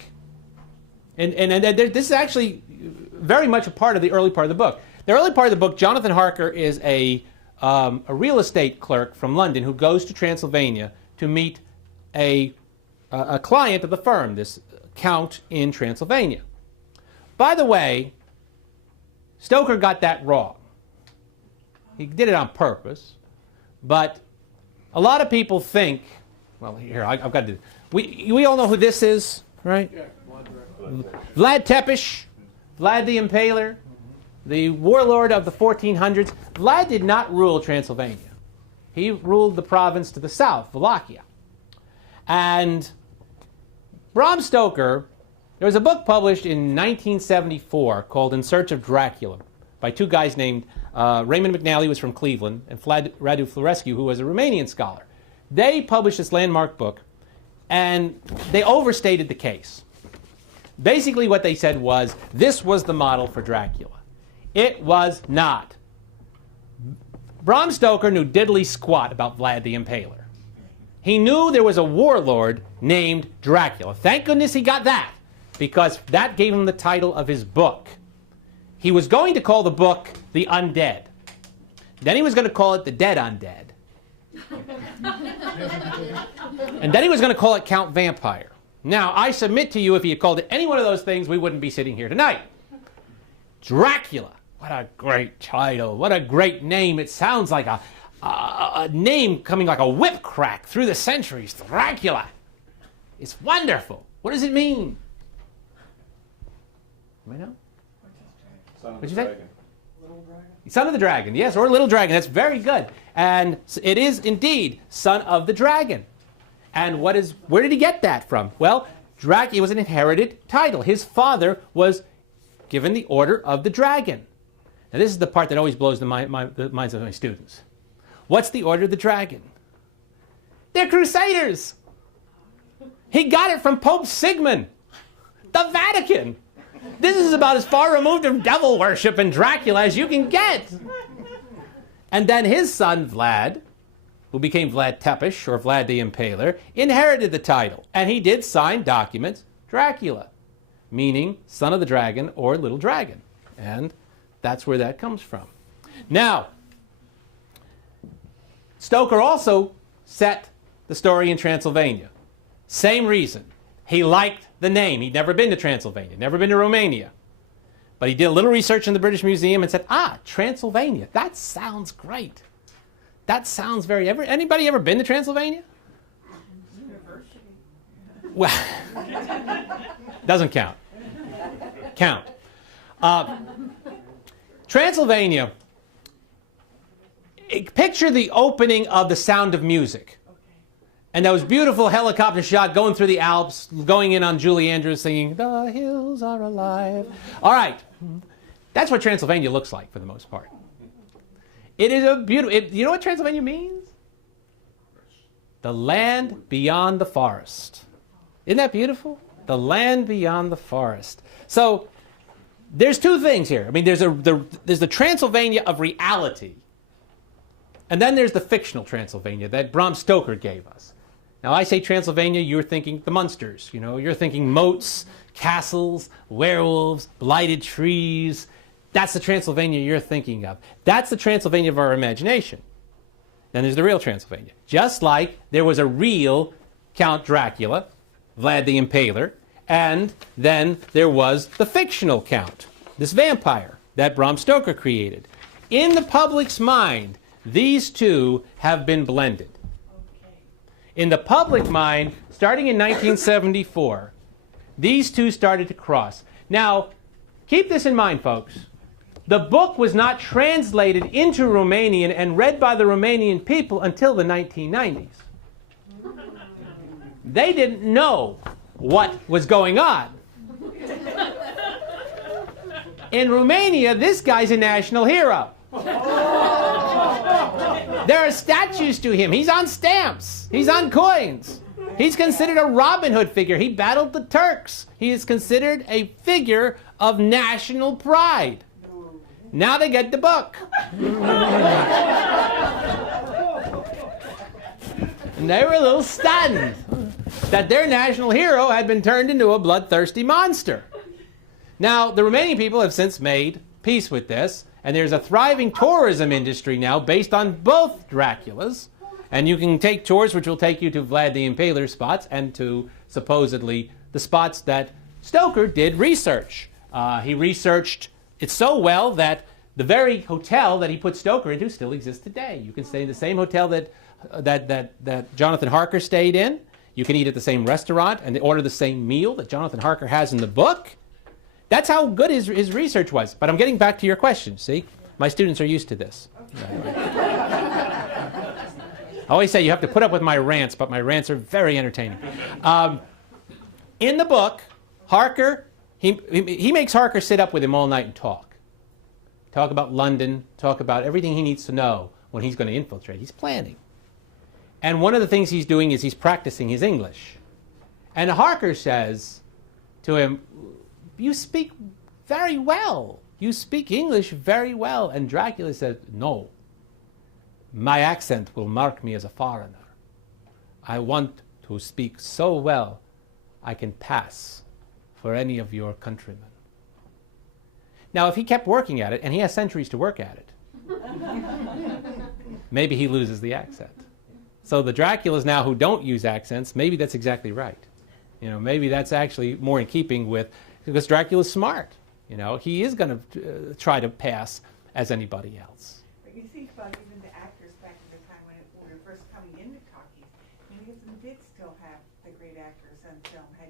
and this is actually very much a part of the early part of the book. The early part of the book, Jonathan Harker is a real estate clerk from London who goes to Transylvania to meet a client of the firm, this count in Transylvania. By the way, Stoker got that wrong. He did it on purpose, but a lot of people think, well, here, I've got to do, we all know who this is, right? Yeah, Vlad Tepes, Vlad the Impaler, the warlord of the 1400s. Vlad did not rule Transylvania. He ruled the province to the south, Wallachia. And Bram Stoker There was a book published in 1974 called In Search of Dracula by two guys named Raymond McNally, who was from Cleveland, and Radu Florescu, who was a Romanian scholar. They published this landmark book, and they overstated the case. Basically what they said was, this was the model for Dracula. It was not. Bram Stoker knew diddly squat about Vlad the Impaler. He knew there was a warlord named Dracula. Thank goodness he got that, because that gave him the title of his book. He was going to call the book The Undead. Then he was going to call it The Dead Undead. And then he was going to call it Count Vampire. Now, I submit to you, if he had called it any one of those things, we wouldn't be sitting here tonight. Dracula. What a great title. What a great name. It sounds like a name coming like a whip crack through the centuries. Dracula. It's wonderful. What does it mean? Anybody know? What'd you say? Son of the dragon, yes, or little dragon. That's very good. And it is indeed son of the dragon. And where did he get that from? Well, it was an inherited title. His father was given the Order of the Dragon. Now, this is the part that always blows the minds of my students. What's the Order of the Dragon? They're Crusaders. He got it from Pope Sigmund, the Vatican. This is about as far removed from devil worship and Dracula as you can get. And then his son, Vlad, who became Vlad Tepes, or Vlad the Impaler, inherited the title. And he did sign documents, Dracula, meaning son of the dragon or little dragon. And that's where that comes from. Now, Stoker also set the story in Transylvania. Same reason. He liked the name. He'd never been to Transylvania, never been to Romania. But he did a little research in the British Museum and said, Transylvania, that sounds great. That sounds very... Anybody ever been to Transylvania? University. Well, doesn't count. Count. Transylvania, picture the opening of The Sound of Music. And those beautiful helicopter shot going through the Alps, going in on Julie Andrews singing, "The hills are alive." All right. That's what Transylvania looks like for the most part. It is a beautiful... you know what Transylvania means? The land beyond the forest. Isn't that beautiful? The land beyond the forest. So there's two things here. I mean, there's the Transylvania of reality. And then there's the fictional Transylvania that Bram Stoker gave us. Now, I say Transylvania, you're thinking the Munsters. You know, you're thinking moats, castles, werewolves, blighted trees. That's the Transylvania you're thinking of. That's the Transylvania of our imagination. Then there's the real Transylvania. Just like there was a real Count Dracula, Vlad the Impaler, and then there was the fictional Count, this vampire that Bram Stoker created. In the public's mind, these two have been blended. In the public mind, starting in 1974, these two started to cross. Now, keep this in mind, folks. The book was not translated into Romanian and read by the Romanian people until the 1990s. They didn't know what was going on. In Romania, this guy's a national hero. There are statues to him. He's on stamps. He's on coins. He's considered a Robin Hood figure. He battled the Turks. He is considered a figure of national pride. Now they get the book. And they were a little stunned that their national hero had been turned into a bloodthirsty monster. Now, the Romanian people have since made peace with this, and there's a thriving tourism industry now based on both Draculas. And you can take tours which will take you to Vlad the Impaler spots and to supposedly the spots that Stoker did research. He researched it so well that the very hotel that he put Stoker into still exists today. You can stay in the same hotel that Jonathan Harker stayed in. You can eat at the same restaurant and order the same meal that Jonathan Harker has in the book. That's how good his research was. But I'm getting back to your question, see? My students are used to this. I always say you have to put up with my rants, but my rants are very entertaining. In the book, Harker, he makes Harker sit up with him all night and talk. Talk about London, talk about everything he needs to know when he's going to infiltrate. He's planning. And one of the things he's doing is he's practicing his English. And Harker says to him, "You speak very well. You speak English very well." And Dracula says, "No. My accent will mark me as a foreigner. I want to speak so well I can pass for any of your countrymen." Now, if he kept working at it, and he has centuries to work at it, maybe he loses the accent. So the Draculas now who don't use accents, maybe that's exactly right. You know, maybe that's actually more in keeping with, because Dracula's smart. You know, he is going to try to pass as anybody else. But you think about even the actors back in the time when we were first coming into talkies, many of them did still have the great actors on film had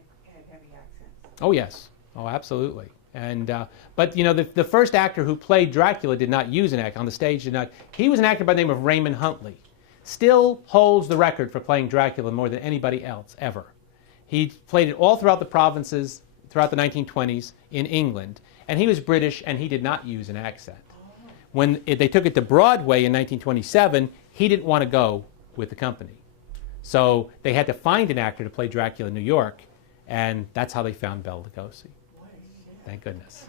heavy accents. Oh, yes. Oh, absolutely. And but, you know, the first actor who played Dracula did not use an accent on the stage. Did not. He was an actor by the name of Raymond Huntley. Still holds the record for playing Dracula more than anybody else ever. He played it all throughout the provinces throughout the 1920s in England. And he was British, and he did not use an accent. When they took it to Broadway in 1927, he didn't want to go with the company. So they had to find an actor to play Dracula in New York, and that's how they found Bela Lugosi. Thank goodness.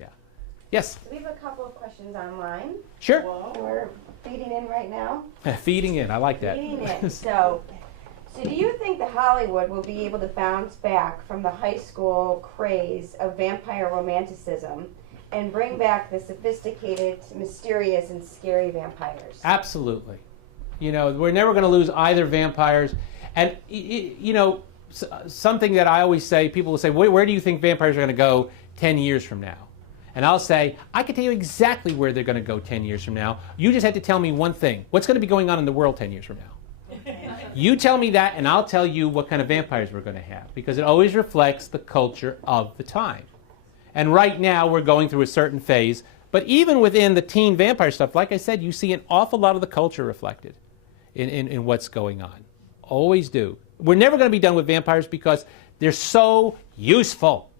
Yeah. Yes? We have a couple of questions online. Sure. We're feeding in right now. Feeding in. I like that. Feeding in. So do you think that Hollywood will be able to bounce back from the high school craze of vampire romanticism and bring back the sophisticated, mysterious, and scary vampires? Absolutely. You know, we're never going to lose either vampires. And, you know, something that I always say, people will say, where do you think vampires are going to go 10 years from now? And I'll say, I can tell you exactly where they're going to go 10 years from now. You just have to tell me one thing. What's going to be going on in the world 10 years from now? You tell me that, and I'll tell you what kind of vampires we're going to have, because it always reflects the culture of the time. And right now, we're going through a certain phase. But even within the teen vampire stuff, like I said, you see an awful lot of the culture reflected in what's going on. Always do. We're never going to be done with vampires because they're so useful.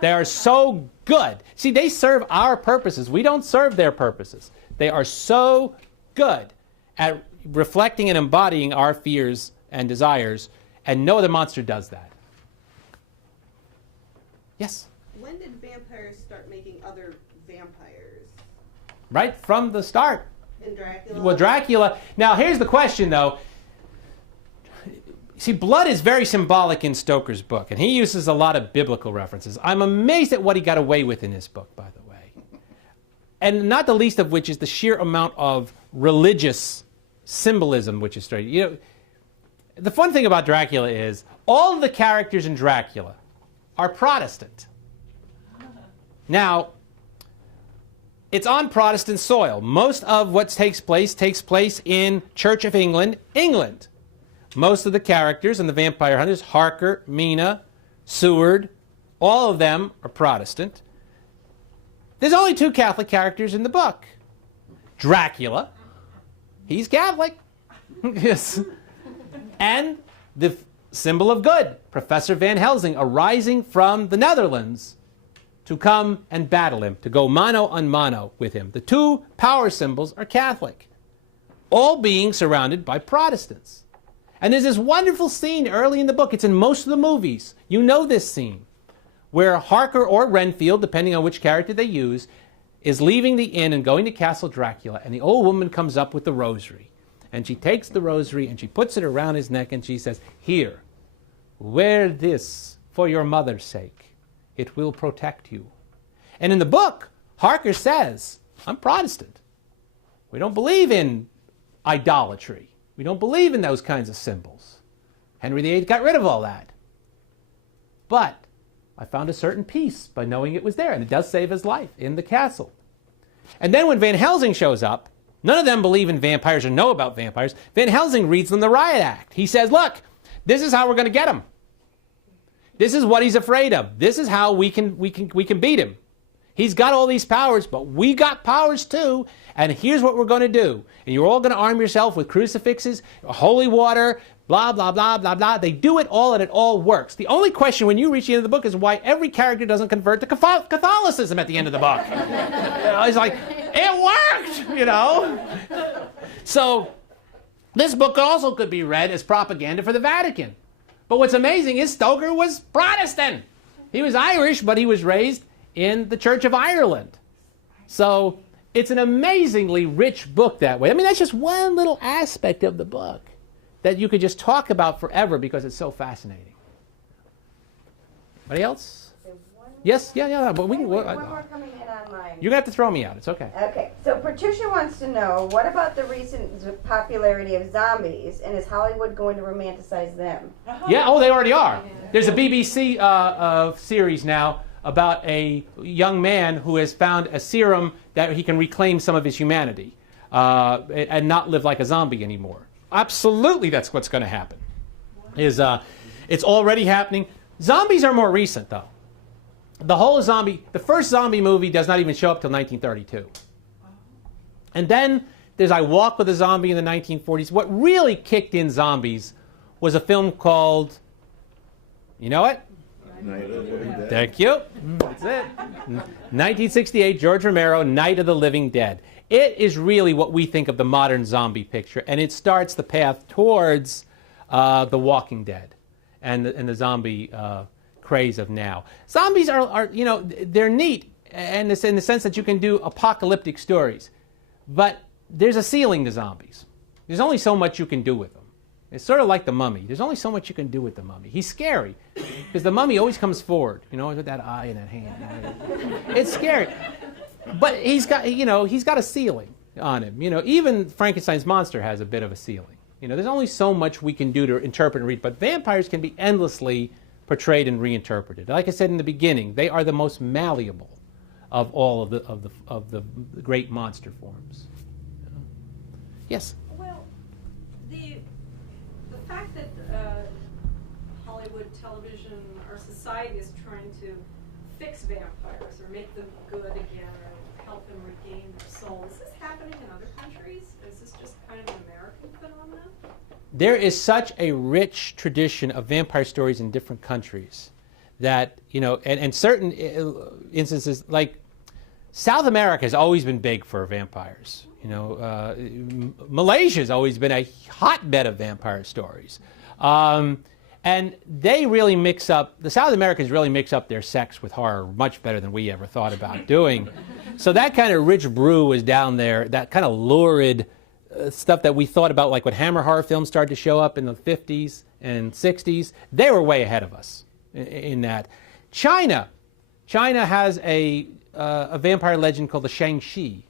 They are so good. See, they serve our purposes. We don't serve their purposes. They are so good at reflecting and embodying our fears and desires, and no other monster does that. Yes? When did vampires start making other vampires? Right from the start. In Dracula? Well, Dracula. Now, here's the question, though. See, blood is very symbolic in Stoker's book, and he uses a lot of biblical references. I'm amazed at what he got away with in his book, by the way. And not the least of which is the sheer amount of religious symbolism which is straight. You know, the fun thing about Dracula is all of the characters in Dracula are Protestant. Now, it's on Protestant soil. Most of what takes place in Church of England, England. Most of the characters and the vampire hunters, Harker, Mina, Seward, all of them are Protestant. There's only 2 Catholic characters in the book. Dracula, he's Catholic. Yes. And the symbol of good, Professor Van Helsing, arising from the Netherlands to come and battle him, to go mano a mano with him. The 2 power symbols are Catholic, all being surrounded by Protestants. And there's this wonderful scene early in the book. It's in most of the movies. You know this scene, where Harker or Renfield, depending on which character they use, is leaving the inn and going to Castle Dracula, and the old woman comes up with the rosary. And she takes the rosary and she puts it around his neck and she says, "Here, wear this for your mother's sake. It will protect you." And in the book, Harker says, "I'm Protestant. We don't believe in idolatry. We don't believe in those kinds of symbols. Henry VIII got rid of all that. But I found a certain peace by knowing it was there, and it does save his life in the castle." And then when Van Helsing shows up, none of them believe in vampires or know about vampires. Van Helsing reads them the riot act. He says, "Look, this is how we're going to get him. This is what he's afraid of. This is how we can beat him. He's got all these powers, but we got powers too. And here's what we're going to do. And you're all going to arm yourself with crucifixes, holy water, blah, blah, blah, blah, blah. They do it all and it all works. The only question when you reach the end of the book is why every character doesn't convert to Catholicism at the end of the book. It's like, it worked, So this book also could be read as propaganda for the Vatican. But what's amazing is Stoker was Protestant. He was Irish, but he was raised in the Church of Ireland. So it's an amazingly rich book that way. I mean, that's just one little aspect of the book that you could just talk about forever because it's so fascinating. Anybody else? Yes, yeah. But we can. One more coming in online. You're gonna have to throw me out. It's okay. Okay, so Patricia wants to know, what about the recent popularity of zombies, and is Hollywood going to romanticize them? Yeah. Oh, they already are. There's a BBC series now about a young man who has found a serum that he can reclaim some of his humanity and not live like a zombie anymore. Absolutely, that's what's going to happen. It's already happening. Zombies are more recent, though. The first zombie movie does not even show up till 1932. And then there's I Walk with a Zombie in the 1940s. What really kicked in zombies was a film called, you know it? Night of the Living Dead. Thank you. That's it. 1968, George Romero, Night of the Living Dead. It is really what we think of the modern zombie picture, and it starts the path towards The Walking Dead and the zombie craze of now. Zombies are they're neat, and it's in the sense that you can do apocalyptic stories, but there's a ceiling to zombies. There's only so much you can do with them. It's sort of like the Mummy. There's only so much you can do with the Mummy. He's scary because the Mummy always comes forward, with that eye and that hand. It's scary, but he's got a ceiling on him. Even Frankenstein's monster has a bit of a ceiling. There's only so much we can do to interpret and read, but vampires can be endlessly portrayed and reinterpreted. Like I said in the beginning, they are the most malleable of all of the great monster forms. Yes. Well, the fact that Hollywood television, our society is trying to fix vampires or make them good again or help them regain their soul. Is this happening in other countries? Is this just kind of an American phenomenon? There is such a rich tradition of vampire stories in different countries that, and certain instances, like South America has always been big for vampires. Malaysia has always been a hotbed of vampire stories. And they really the South Americans really mix up their sex with horror much better than we ever thought about doing. So that kind of rich brew was down there, that kind of lurid stuff that we thought about, like when Hammer horror films started to show up in the 50s and 60s, they were way ahead of us in that. China has a vampire legend called the Shang-Chi.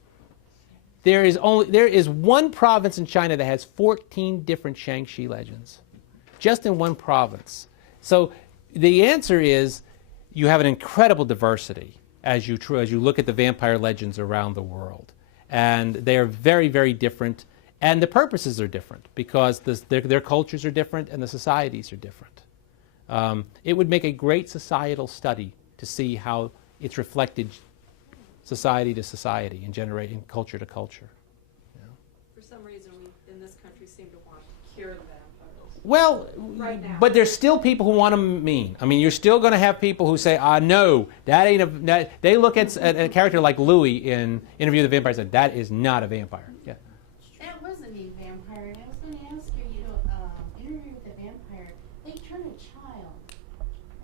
There is one province in China that has 14 different Shang-Chi legends, just in one province. So the answer is you have an incredible diversity as you look at the vampire legends around the world. And they are very, very different, and the purposes are different because their cultures are different and the societies are different. It would make a great societal study to see how it's reflected society to society and generating culture to culture. For some reason, we in this country seem to want to cure the vampires. Well, right now. But there's still people who want them mean. I mean, you're still going to have people who say, no, that ain't they look at a character like Louis in Interview with the Vampire and say, that is not a vampire. Yeah. That wasn't a vampire, and I was going to ask you, Interview with the Vampire, they turn a child.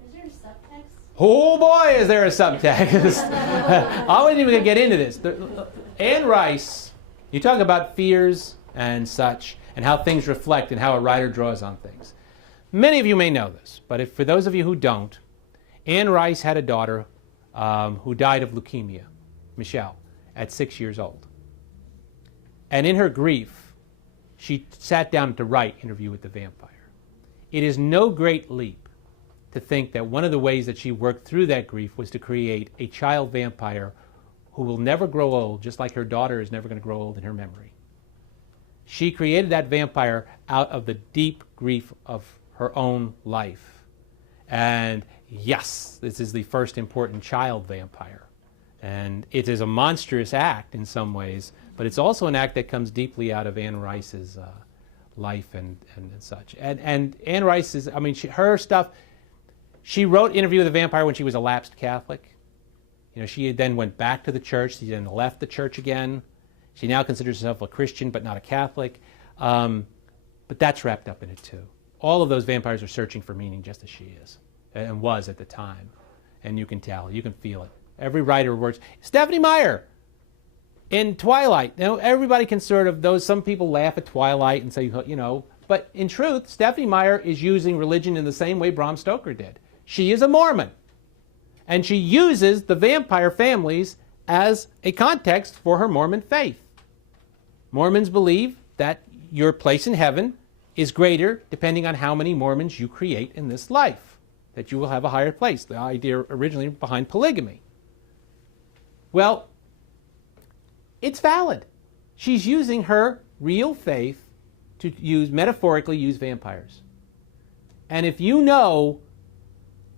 Is there a subtext? Oh boy, is there a subtext. I wasn't even going to get into this. Anne Rice, you talk about fears and such, and how things reflect and how a writer draws on things. Many of you may know this, but for those of you who don't, Anne Rice had a daughter who died of leukemia, Michelle, at 6 years old. And in her grief, she sat down to write Interview with the Vampire. It is no great leap to think that one of the ways that she worked through that grief was to create a child vampire who will never grow old, just like her daughter is never going to grow old in her memory. She created that vampire out of the deep grief of her own life. And yes, this is the first important child vampire. And it is a monstrous act in some ways, but it's also an act that comes deeply out of Anne Rice's life and such. And Anne Rice is, I mean, her stuff, she wrote Interview with a Vampire when she was a lapsed Catholic. You know, she then went back to the church. She then left the church again. She now considers herself a Christian but not a Catholic. But that's wrapped up in it too. All of those vampires are searching for meaning just as she is and was at the time. And you can tell, you can feel it. Every writer works. Stephanie Meyer in Twilight. You know, everybody can sort of, some people laugh at Twilight and say, you know, but in truth, Stephanie Meyer is using religion in the same way Bram Stoker did. She is a Mormon. And she uses the vampire families as a context for her Mormon faith. Mormons believe that your place in heaven is greater depending on how many Mormons you create in this life, that you will have a higher place. The idea originally behind polygamy. Well, it's valid. She's using her real faith to metaphorically use vampires. And if you know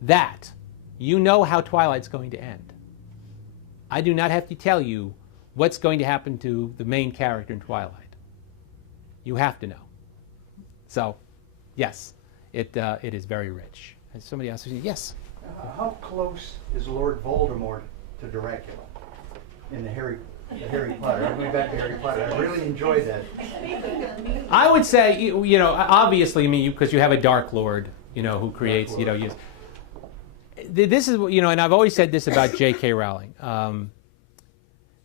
that, you know how Twilight's going to end. I do not have to tell you what's going to happen to the main character in Twilight. You have to know. So, yes, it is very rich. And somebody else says, yes? How close is Lord Voldemort to Dracula in the Harry Potter? I'm going back to Harry Potter. I really enjoyed that. I would say, you know, obviously, I mean, because you have a Dark Lord, you know, who creates, you know, this is, you know, and I've always said this about J.K. Rowling.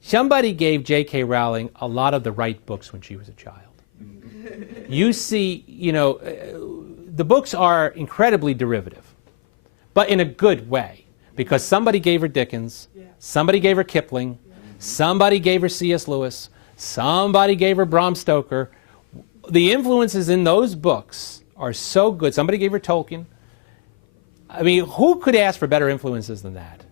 Somebody gave J.K. Rowling a lot of the right books when she was a child. You see, you know, the books are incredibly derivative, but in a good way, because somebody gave her Dickens, somebody gave her Kipling, somebody gave her C.S. Lewis, somebody gave her Bram Stoker. The influences in those books are so good. Somebody gave her Tolkien. I mean, who could ask for better influences than that?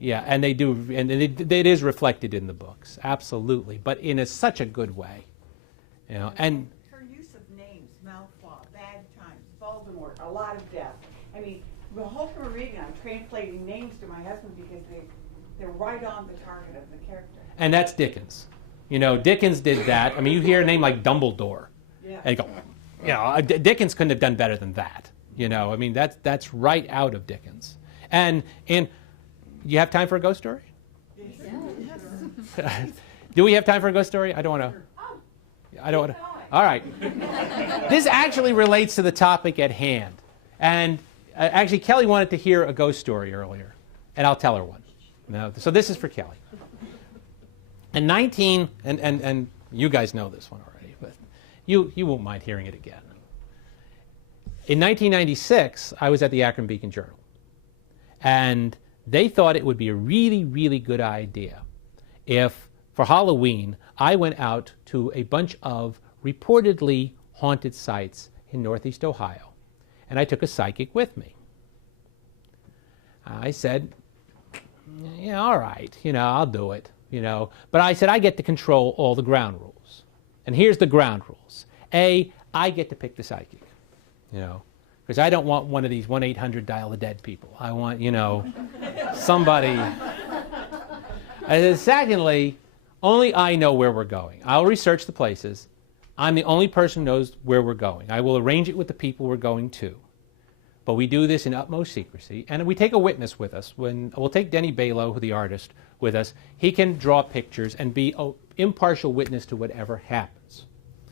Yeah, and they do, and it is reflected in the books, absolutely, but in such a good way, you know. And her use of names, Malfoy, Bad Times, Voldemort, a lot of death. I mean, the whole time I'm reading, I'm translating names to my husband because they're right on the target of the character. And that's Dickens. You know, Dickens did that. I mean, you hear a name like Dumbledore, and you go, you know, Dickens couldn't have done better than that. You know, I mean, that's right out of Dickens. And you have time for a ghost story? Yes. Do we have time for a ghost story? I don't want to. All right. This actually relates to the topic at hand. And actually, Kelly wanted to hear a ghost story earlier, and I'll tell her one. No, so this is for Kelly. And you guys know this one already, but you won't mind hearing it again. In 1996, I was at the Akron Beacon Journal, and they thought it would be a really, really good idea if, for Halloween, I went out to a bunch of reportedly haunted sites in Northeast Ohio, and I took a psychic with me. I said, yeah, all right, you know, I'll do it, you know. But I said, I get to control all the ground rules. And here's the ground rules. A, I get to pick the psychic. You know, because I don't want one of these 1-800 dial the dead people. I want, you know, somebody. And then secondly, only I know where we're going. I'll research the places. I'm the only person who knows where we're going. I will arrange it with the people we're going to. But we do this in utmost secrecy. And we take a witness with us. We'll take Denny Balo, the artist, with us. He can draw pictures and be an impartial witness to whatever happens.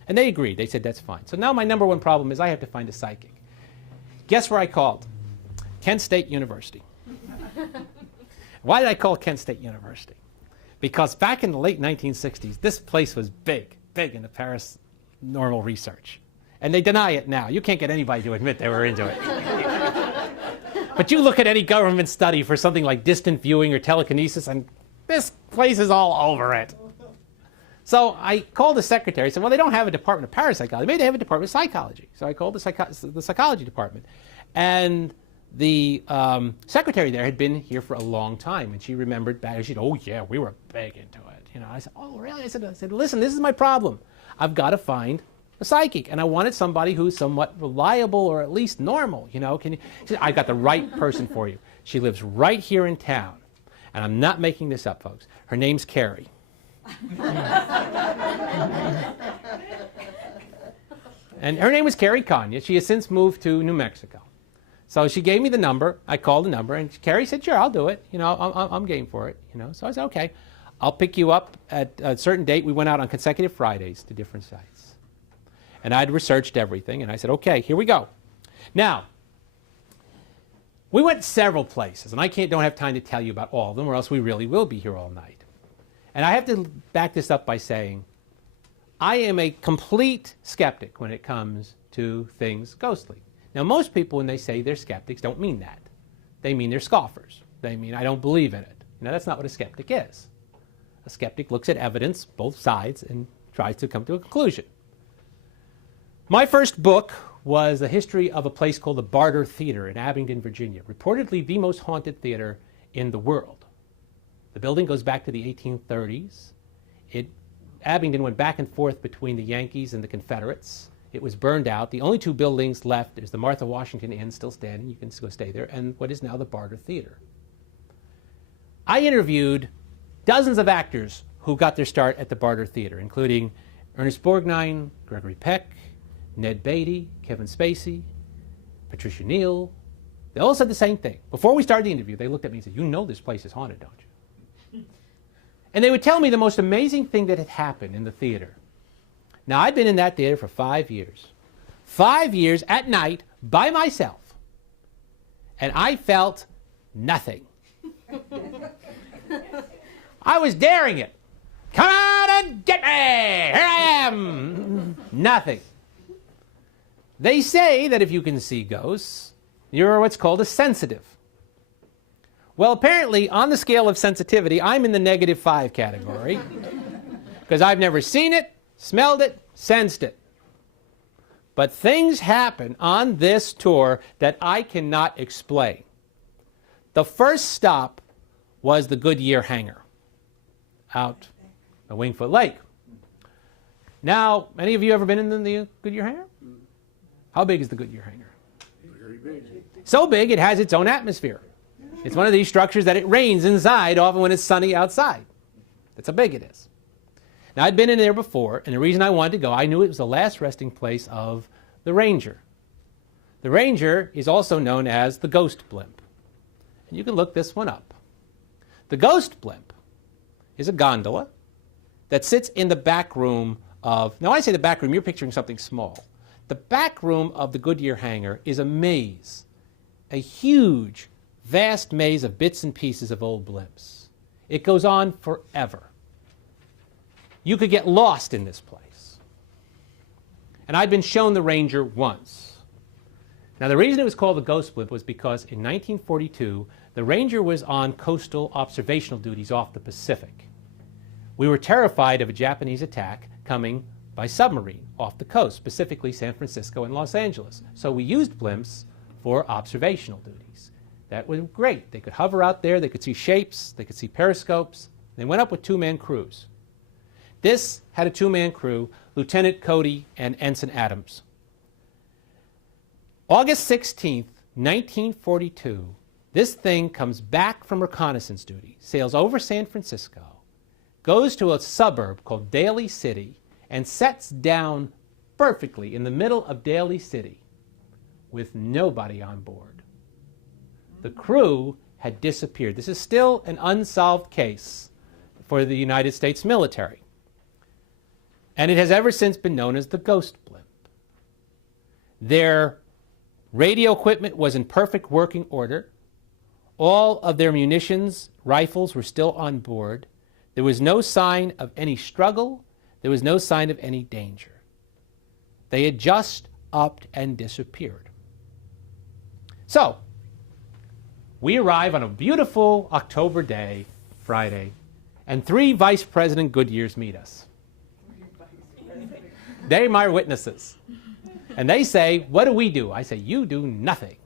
And they agreed. They said, that's fine. So now my number one problem is I have to find a psychic. Guess where I called? Kent State University. Why did I call Kent State University? Because back in the late 1960s, this place was big in the paranormal research. And they deny it now. You can't get anybody to admit they were into it. But you look at any government study for something like distant viewing or telekinesis, and this place is all over it. So I called the secretary and said, well, they don't have a department of parapsychology. Maybe they have a department of psychology. So I called the psychology department. And the secretary there had been here for a long time. And she remembered back. She said, oh, yeah, we were big into it. You know, I said, oh, really? I said, listen, this is my problem. I've got to find a psychic. And I wanted somebody who's somewhat reliable or at least normal. You know, she said, I got the right person for you. She lives right here in town. And I'm not making this up, folks. Her name's Carrie. And her name was Carrie Kanya. She has since moved to New Mexico. So she gave me the number. I called the number, and Carrie said, sure, I'll do it. You know, I'm game for it. You know, so I said, okay, I'll pick you up at a certain date. We went out on consecutive Fridays to different sites. And I'd researched everything, and I said, okay, here we go. Now, we went several places, and I don't have time to tell you about all of them, or else we really will be here all night. And I have to back this up by saying, I am a complete skeptic when it comes to things ghostly. Now, most people, when they say they're skeptics, don't mean that. They mean they're scoffers. They mean, I don't believe in it. Now, that's not what a skeptic is. A skeptic looks at evidence, both sides, and tries to come to a conclusion. My first book was a history of a place called the Barter Theater in Abingdon, Virginia, reportedly the most haunted theater in the world. The building goes back to the 1830s. Abingdon went back and forth between the Yankees and the Confederates. It was burned out. The only two buildings left is the Martha Washington Inn, still standing. You can go stay there, and what is now the Barter Theater. I interviewed dozens of actors who got their start at the Barter Theater, including Ernest Borgnine, Gregory Peck, Ned Beatty, Kevin Spacey, Patricia Neal. They all said the same thing. Before we started the interview, they looked at me and said, you know this place is haunted, don't you? And they would tell me the most amazing thing that had happened in the theater. Now, I'd been in that theater for 5 years. 5 years at night by myself. And I felt nothing. I was daring it. Come out and get me! Here I am! Nothing. They say that if you can see ghosts, you're what's called a sensitive. Well, apparently, on the scale of sensitivity, I'm in the -5 category. Because I've never seen it, smelled it, sensed it. But things happen on this tour that I cannot explain. The first stop was the Goodyear Hangar out at Wingfoot Lake. Now, any of you ever been in the Goodyear Hangar? How big is the Goodyear Hangar? Very big. So big it has its own atmosphere. It's one of these structures that it rains inside often when it's sunny outside. That's how big it is. Now, I'd been in there before, and the reason I wanted to go, I knew it was the last resting place of the Ranger. The Ranger is also known as the Ghost Blimp. And you can look this one up. The Ghost Blimp is a gondola that sits in the back room of, now I say the back room, you're picturing something small. The back room of the Goodyear Hangar is a maze, a huge, vast maze of bits and pieces of old blimps. It goes on forever. You could get lost in this place. And I'd been shown the Ranger once. Now, the reason it was called the Ghost Blimp was because in 1942, the Ranger was on coastal observational duties off the Pacific. We were terrified of a Japanese attack coming by submarine off the coast, specifically San Francisco and Los Angeles. So we used blimps for observational duties. That was great. They could hover out there, they could see shapes, they could see periscopes. They went up with two-man crews. This had a two-man crew, Lieutenant Cody and Ensign Adams. August 16th, 1942, this thing comes back from reconnaissance duty, sails over San Francisco, goes to a suburb called Daly City, and sets down perfectly in the middle of Daly City with nobody on board. The crew had disappeared. This is still an unsolved case for the United States military. And it has ever since been known as the Ghost Blimp. Their radio equipment was in perfect working order. All of their munitions, rifles, were still on board. There was no sign of any struggle. There was no sign of any danger. They had just upped and disappeared. So, we arrive on a beautiful October day, Friday, and 3 Vice President Goodyears meet us. They're my witnesses. And they say, what do we do? I say, you do nothing.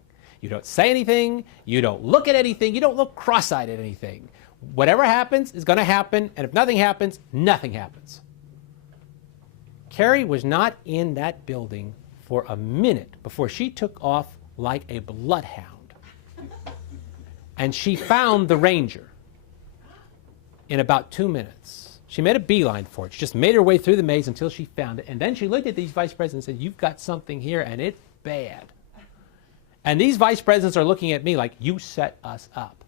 You don't say anything. You don't look at anything. You don't look cross-eyed at anything. Whatever happens is going to happen, and if nothing happens, nothing happens. Carrie was not in that building for a minute before she took off like a bloodhound. And she found the Ranger in about 2 minutes. She made a beeline for it. She just made her way through the maze until she found it. And then she looked at these vice presidents and said, you've got something here, and it's bad. And these vice presidents are looking at me like, you set us up.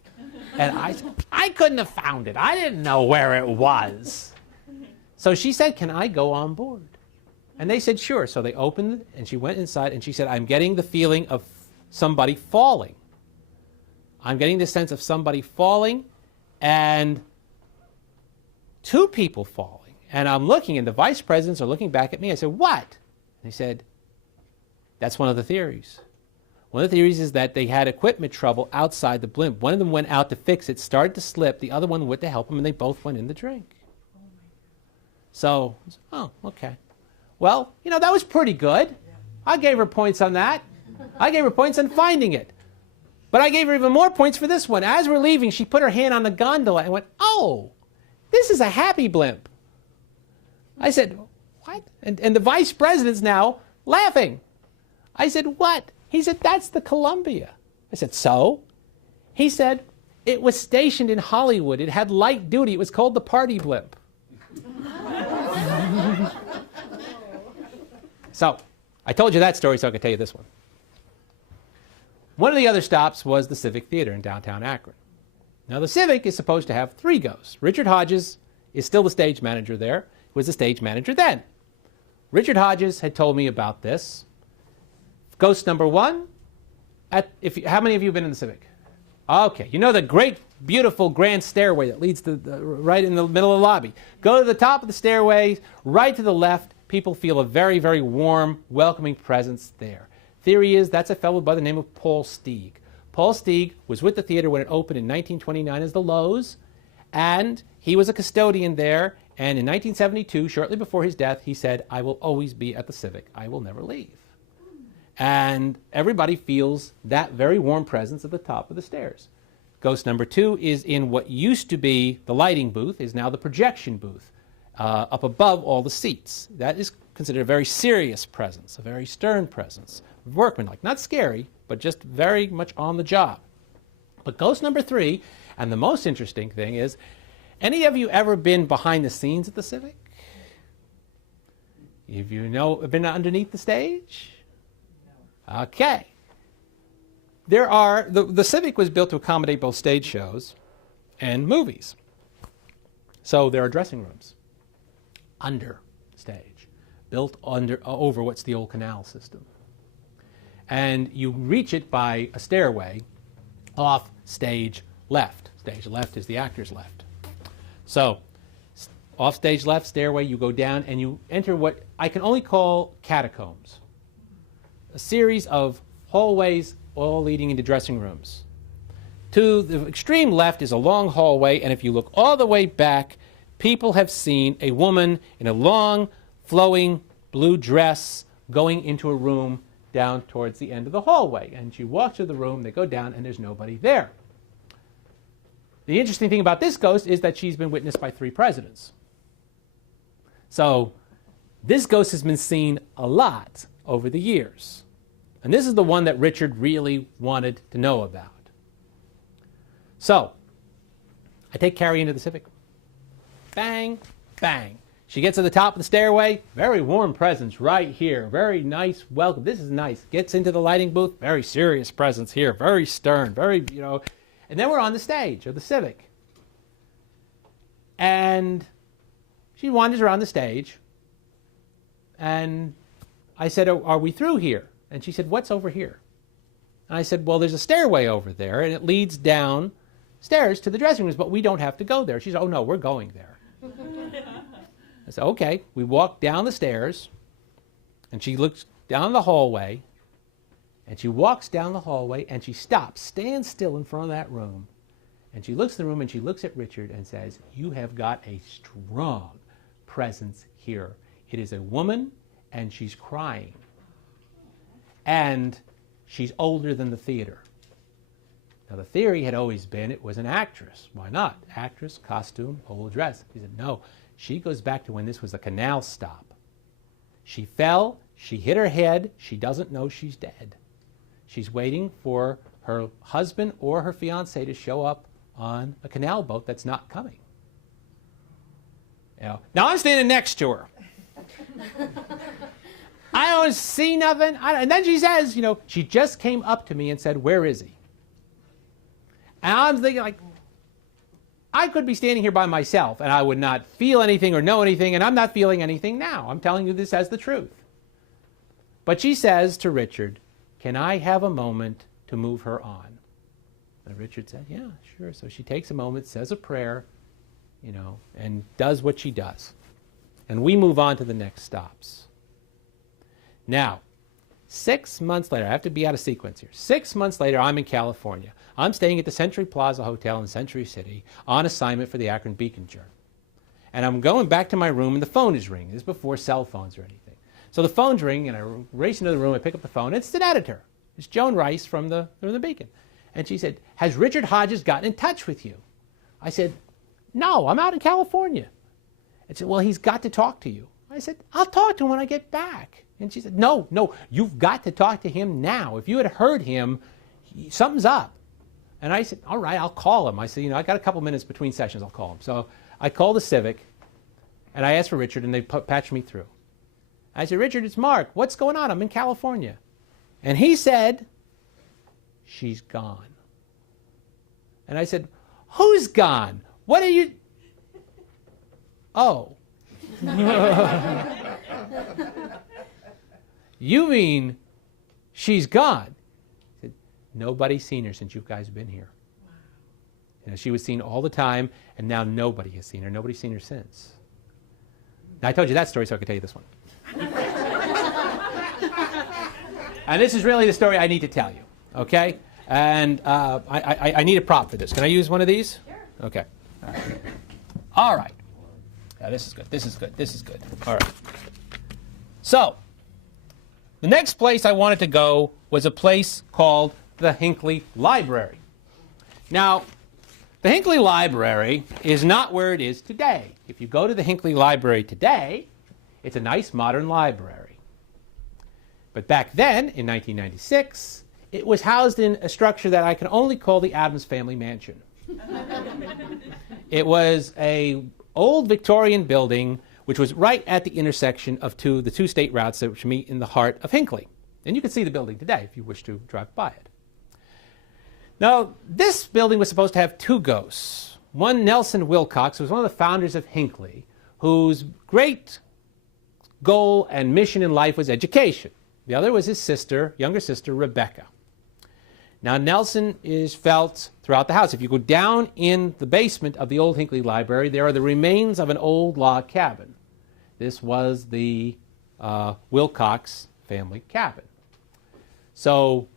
And I said, I couldn't have found it. I didn't know where it was. So she said, can I go on board? And they said, sure. So they opened it, and she went inside, and she said, I'm getting the feeling of somebody falling. I'm getting the sense of somebody falling and two people falling. And I'm looking, and the vice presidents are looking back at me. I said, what? And they said, that's one of the theories. One of the theories is that they had equipment trouble outside the blimp. One of them went out to fix it, started to slip. The other one went to help them, and they both went in the drink. So, oh, okay. Well, you know, that was pretty good. I gave her points on that. I gave her points on finding it. But I gave her even more points for this one. As we're leaving, she put her hand on the gondola and went, oh, this is a happy blimp. I said, what? And the vice president's now laughing. I said, what? He said, that's the Columbia. I said, so? He said, it was stationed in Hollywood. It had light duty. It was called the party blimp. So, I told you that story so I could tell you this one. One of the other stops was the Civic Theater in downtown Akron. Now, the Civic is supposed to have 3 ghosts. Richard Hodges is still the stage manager there. He was the stage manager then. Richard Hodges had told me about this. Ghost number 1, how many of you have been in the Civic? Okay, you know the great, beautiful, grand stairway that leads to right in the middle of the lobby. Go to the top of the stairway, right to the left. People feel a very, very warm, welcoming presence there. Theory is that's a fellow by the name of Paul Steeg. Paul Steeg was with the theater when it opened in 1929 as the Lowe's, and he was a custodian there. And in 1972, shortly before his death, he said, I will always be at the Civic. I will never leave. And everybody feels that very warm presence at the top of the stairs. Ghost number 2 is in what used to be the lighting booth, is now the projection booth, up above all the seats. That is considered a very serious presence, a very stern presence. Workmanlike, not scary, but just very much on the job. But ghost number 3, and the most interesting thing is, any of you ever been behind the scenes at the Civic? Have you been underneath the stage? No. Okay. The Civic was built to accommodate both stage shows and movies. So there are dressing rooms under stage, built over what's the old canal system. And you reach it by a stairway off stage left. Stage left is the actor's left. So, off stage left, stairway, you go down and you enter what I can only call catacombs. A series of hallways all leading into dressing rooms. To the extreme left is a long hallway, and if you look all the way back, people have seen a woman in a long, flowing blue dress going into a room down towards the end of the hallway. And she walks to the room, they go down, and there's nobody there. The interesting thing about this ghost is that she's been witnessed by 3 presidents. So this ghost has been seen a lot over the years. And this is the one that Richard really wanted to know about. So I take Carrie into the Civic. Bang, bang. She gets to the top of the stairway. Very warm presence right here. Very nice welcome. This is nice. Gets into the lighting booth. Very serious presence here. Very stern. Very, And then we're on the stage of the Civic. And she wanders around the stage. And I said, are we through here? And she said, what's over here? And I said, well, there's a stairway over there, and it leads down stairs to the dressing rooms, but we don't have to go there. She said, oh, no, we're going there. I said, okay. We walk down the stairs, and she looks down the hallway, and she walks down the hallway, and she stops, stands still in front of that room, and she looks in the room, and she looks at Richard and says, you have got a strong presence here. It is a woman, and she's crying. And she's older than the theater. Now, the theory had always been it was an actress. Why not? Actress, costume, old dress. He said, no. She goes back to when this was a canal stop. She fell. She hit her head. She doesn't know she's dead. She's waiting for her husband or her fiancé to show up on a canal boat that's not coming. Now I'm standing next to her. I don't see nothing. And then she says, she just came up to me and said, "Where is he?" And I'm thinking, like, I could be standing here by myself and I would not feel anything or know anything, and I'm not feeling anything now. I'm telling you this as the truth. But she says to Richard, "Can I have a moment to move her on?" And Richard said, "Yeah, sure." So she takes a moment, says a prayer, and does what she does. And we move on to the next stops. Now, 6 months later, I have to be out of sequence here. 6 months later, I'm in California. I'm staying at the Century Plaza Hotel in Century City on assignment for the Akron Beacon-Journal. And I'm going back to my room, and the phone is ringing. This is before cell phones or anything. So the phone's ringing, and I race into the room. I pick up the phone. It's the editor. It's Joan Rice from the Beacon. And she said, "Has Richard Hodges gotten in touch with you?" I said, "No, I'm out in California." And she said, "Well, he's got to talk to you." I said, "I'll talk to him when I get back." And she said, No, you've got to talk to him now. If you had heard him, something's up." And I said, "All right, I'll call him." I said, I got a couple minutes between sessions, I'll call him. So I called the Civic, and I asked for Richard, and they patched me through. I said, "Richard, it's Mark. What's going on? I'm in California." And he said, "She's gone." And I said, "Who's gone? What are you..." "Oh." "You mean she's gone?" I said, "Nobody's seen her since you guys have been here." She was seen all the time, and now nobody has seen her. Nobody's seen her since. Now, I told you that story so I could tell you this one. And this is really the story I need to tell you, okay? And I need a prop for this. Can I use one of these? Sure. Okay. All right. Now, this is good. This is good. This is good. All right. So, the next place I wanted to go was a place called the Hinckley Library. Now, the Hinckley Library is not where it is today. If you go to the Hinckley Library today, it's a nice modern library. But back then, in 1996, it was housed in a structure that I can only call the Addams Family Mansion. It was an old Victorian building which was right at the intersection of the two state routes which meet in the heart of Hinckley. And you can see the building today if you wish to drive by it. Now, this building was supposed to have two ghosts. One, Nelson Wilcox, who was one of the founders of Hinckley, whose great goal and mission in life was education. The other was his sister, younger sister, Rebecca. Now, Nelson is felt throughout the house. If you go down in the basement of the old Hinckley Library, there are the remains of an old log cabin. This was the Wilcox family cabin. So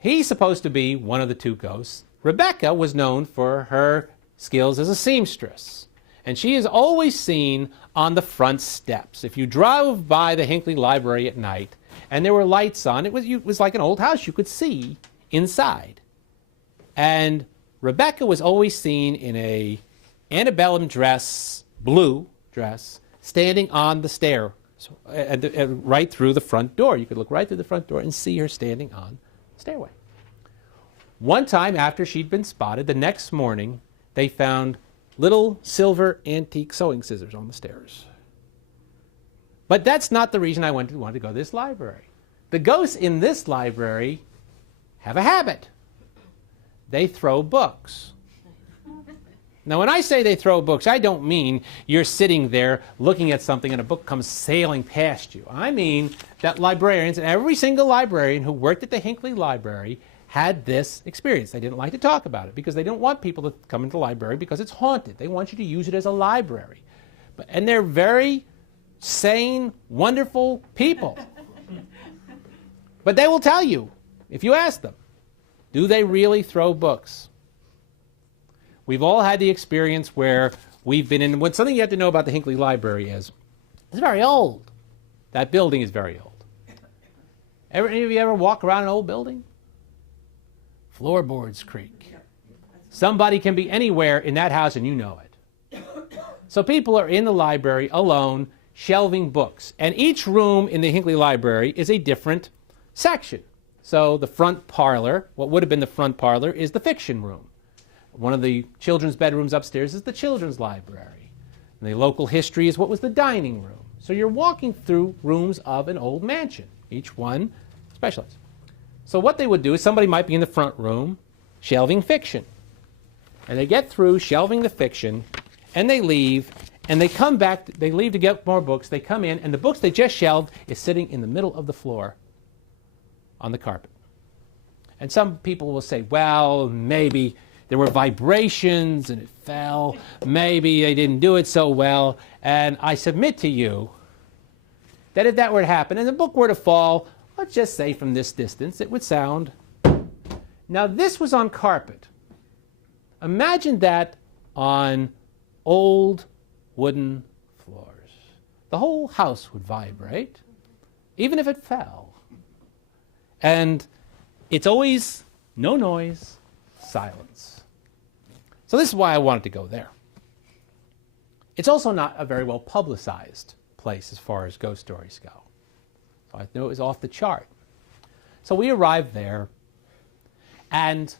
he's supposed to be one of the two ghosts. Rebecca was known for her skills as a seamstress, and she is always seen on the front steps. If you drove by the Hinckley Library at night and there were lights on, it was like an old house. You could see inside. And Rebecca was always seen in a antebellum dress, blue dress, standing on the stair, right through the front door. You could look right through the front door and see her standing on the stairway. One time after she'd been spotted, the next morning, they found little silver antique sewing scissors on the stairs. But that's not the reason I wanted to go to this library. The ghosts in this library have a habit. They throw books. Now, when I say they throw books, I don't mean you're sitting there looking at something and a book comes sailing past you. I mean that librarians, and every single librarian who worked at the Hinckley Library had this experience. They didn't like to talk about it because they don't want people to come into the library because it's haunted. They want you to use it as a library. And they're very sane, wonderful people. But they will tell you, if you ask them, do they really throw books? We've all had the experience where we've been in, something you have to know about the Hinckley Library is, it's very old. That building is very old. Any of you ever walk around an old building? Floorboards creak. Somebody can be anywhere in that house and you know it. So people are in the library alone, shelving books. And each room in the Hinckley Library is a different section. So the front parlor, what would have been the front parlor, is the fiction room. One of the children's bedrooms upstairs is the children's library. And the local history is what was the dining room. So you're walking through rooms of an old mansion, each one specialized. So what they would do is somebody might be in the front room shelving fiction. And they get through shelving the fiction, and they leave, and they come back, they leave to get more books, they come in, and the books they just shelved is sitting in the middle of the floor on the carpet. And some people will say, well, maybe there were vibrations and it fell, maybe they didn't do it so well, and I submit to you that if that were to happen and the book were to fall, let's just say from this distance, it would sound. Now this was on carpet. Imagine that on old wooden floors. The whole house would vibrate, even if it fell. And it's always no noise, silence. So this is why I wanted to go there. It's also not a very well publicized place as far as ghost stories go. So I knew it was off the chart. So we arrived there, and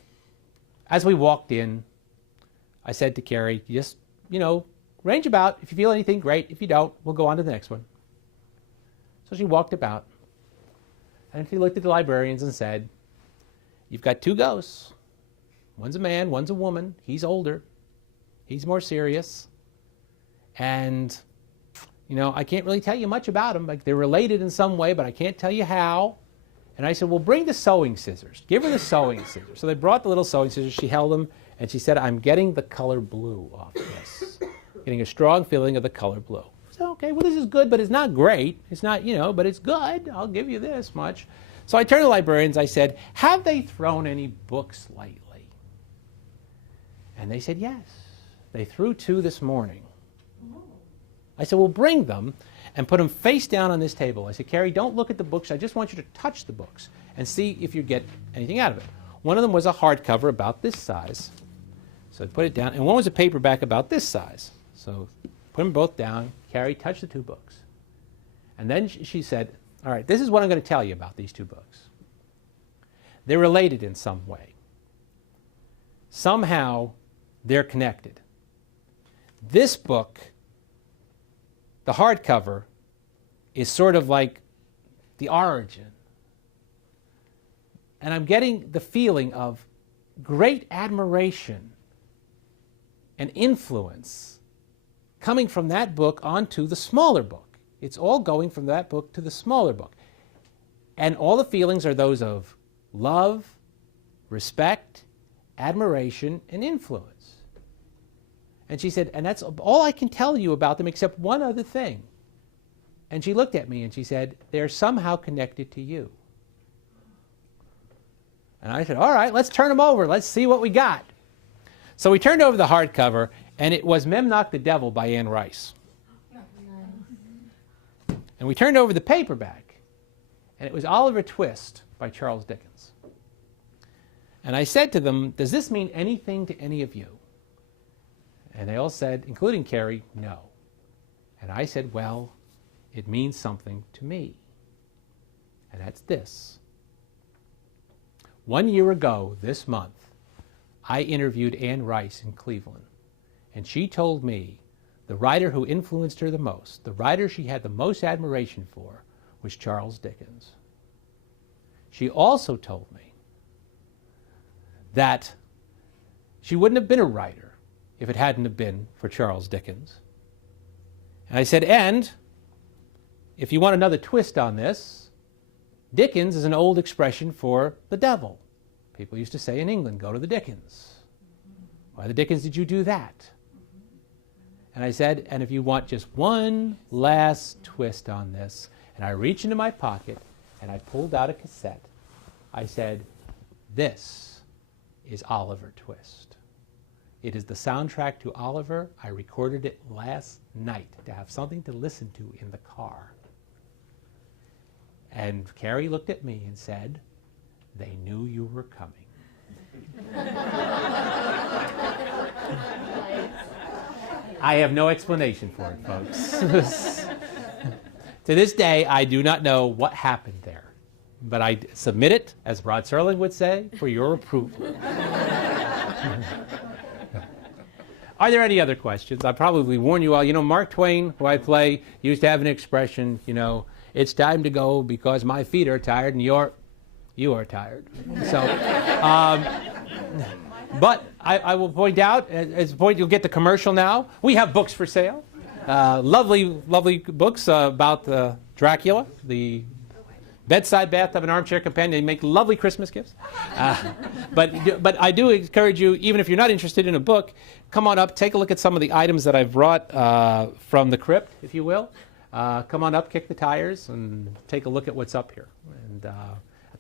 as we walked in, I said to Carrie, just, range about. If you feel anything, great. If you don't, we'll go on to the next one. So she walked about, and she looked at the librarians and said, you've got two ghosts. One's a man, one's a woman. He's older. He's more serious. And, I can't really tell you much about them. Like, they're related in some way, but I can't tell you how. And I said, well, bring the sewing scissors. Give her the sewing scissors. So they brought the little sewing scissors. She held them, and she said, I'm getting the color blue off this. Getting a strong feeling of the color blue. So, okay, well, this is good, but it's not great. It's not, but it's good. I'll give you this much. So I turned to the librarians. I said, have they thrown any books lately? And they said, yes. They threw 2 this morning. I said, well, bring them and put them face down on this table. I said, Carrie, don't look at the books. I just want you to touch the books and see if you get anything out of it. One of them was a hardcover about this size. So I put it down. And one was a paperback about this size. So put them both down. Carrie touched the 2 books. And then she said, all right, this is what I'm going to tell you about these 2 books. They're related in some way. Somehow they're connected. This book, the hardcover, is sort of like the origin. And I'm getting the feeling of great admiration and influence coming from that book onto the smaller book. It's all going from that book to the smaller book. And all the feelings are those of love, respect, admiration, and influence. And she said, and that's all I can tell you about them except one other thing. And she looked at me and she said, they're somehow connected to you. And I said, all right, let's turn them over. Let's see what we got. So we turned over the hardcover, and it was Memnoch the Devil by Anne Rice. And we turned over the paperback, and it was Oliver Twist by Charles Dickens. And I said to them, does this mean anything to any of you? And they all said, including Carrie, no. And I said, well, it means something to me. And that's this. 1 year ago, this month, I interviewed Anne Rice in Cleveland. And she told me the writer who influenced her the most, the writer she had the most admiration for, was Charles Dickens. She also told me that she wouldn't have been a writer if it hadn't have been for Charles Dickens. And I said, and if you want another twist on this, Dickens is an old expression for the devil. People used to say in England, go to the Dickens. Why the Dickens did you do that? And I said, and if you want just one last twist on this, and I reached into my pocket and I pulled out a cassette, I said, this is Oliver Twist. It is the soundtrack to Oliver. I recorded it last night to have something to listen to in the car. And Carrie looked at me and said, they knew you were coming. I have no explanation for it, folks. To this day, I do not know what happened there. But I submit it, as Rod Serling would say, for your approval. Are there any other questions? I probably warn you all. You know, Mark Twain, who I play, used to have an expression, you know, it's time to go because my feet are tired and you are tired. So, but I will point out, as a point, you'll get the commercial now. We have books for sale. Lovely, lovely books about Dracula, the bedside bathtub and armchair companion. They make lovely Christmas gifts. But I do encourage you, even if you're not interested in a book, come on up, take a look at some of the items that I've brought from the crypt, if you will. Come on up, kick the tires, and take a look at what's up here. And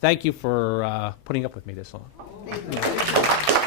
thank you for putting up with me this long. Thank you.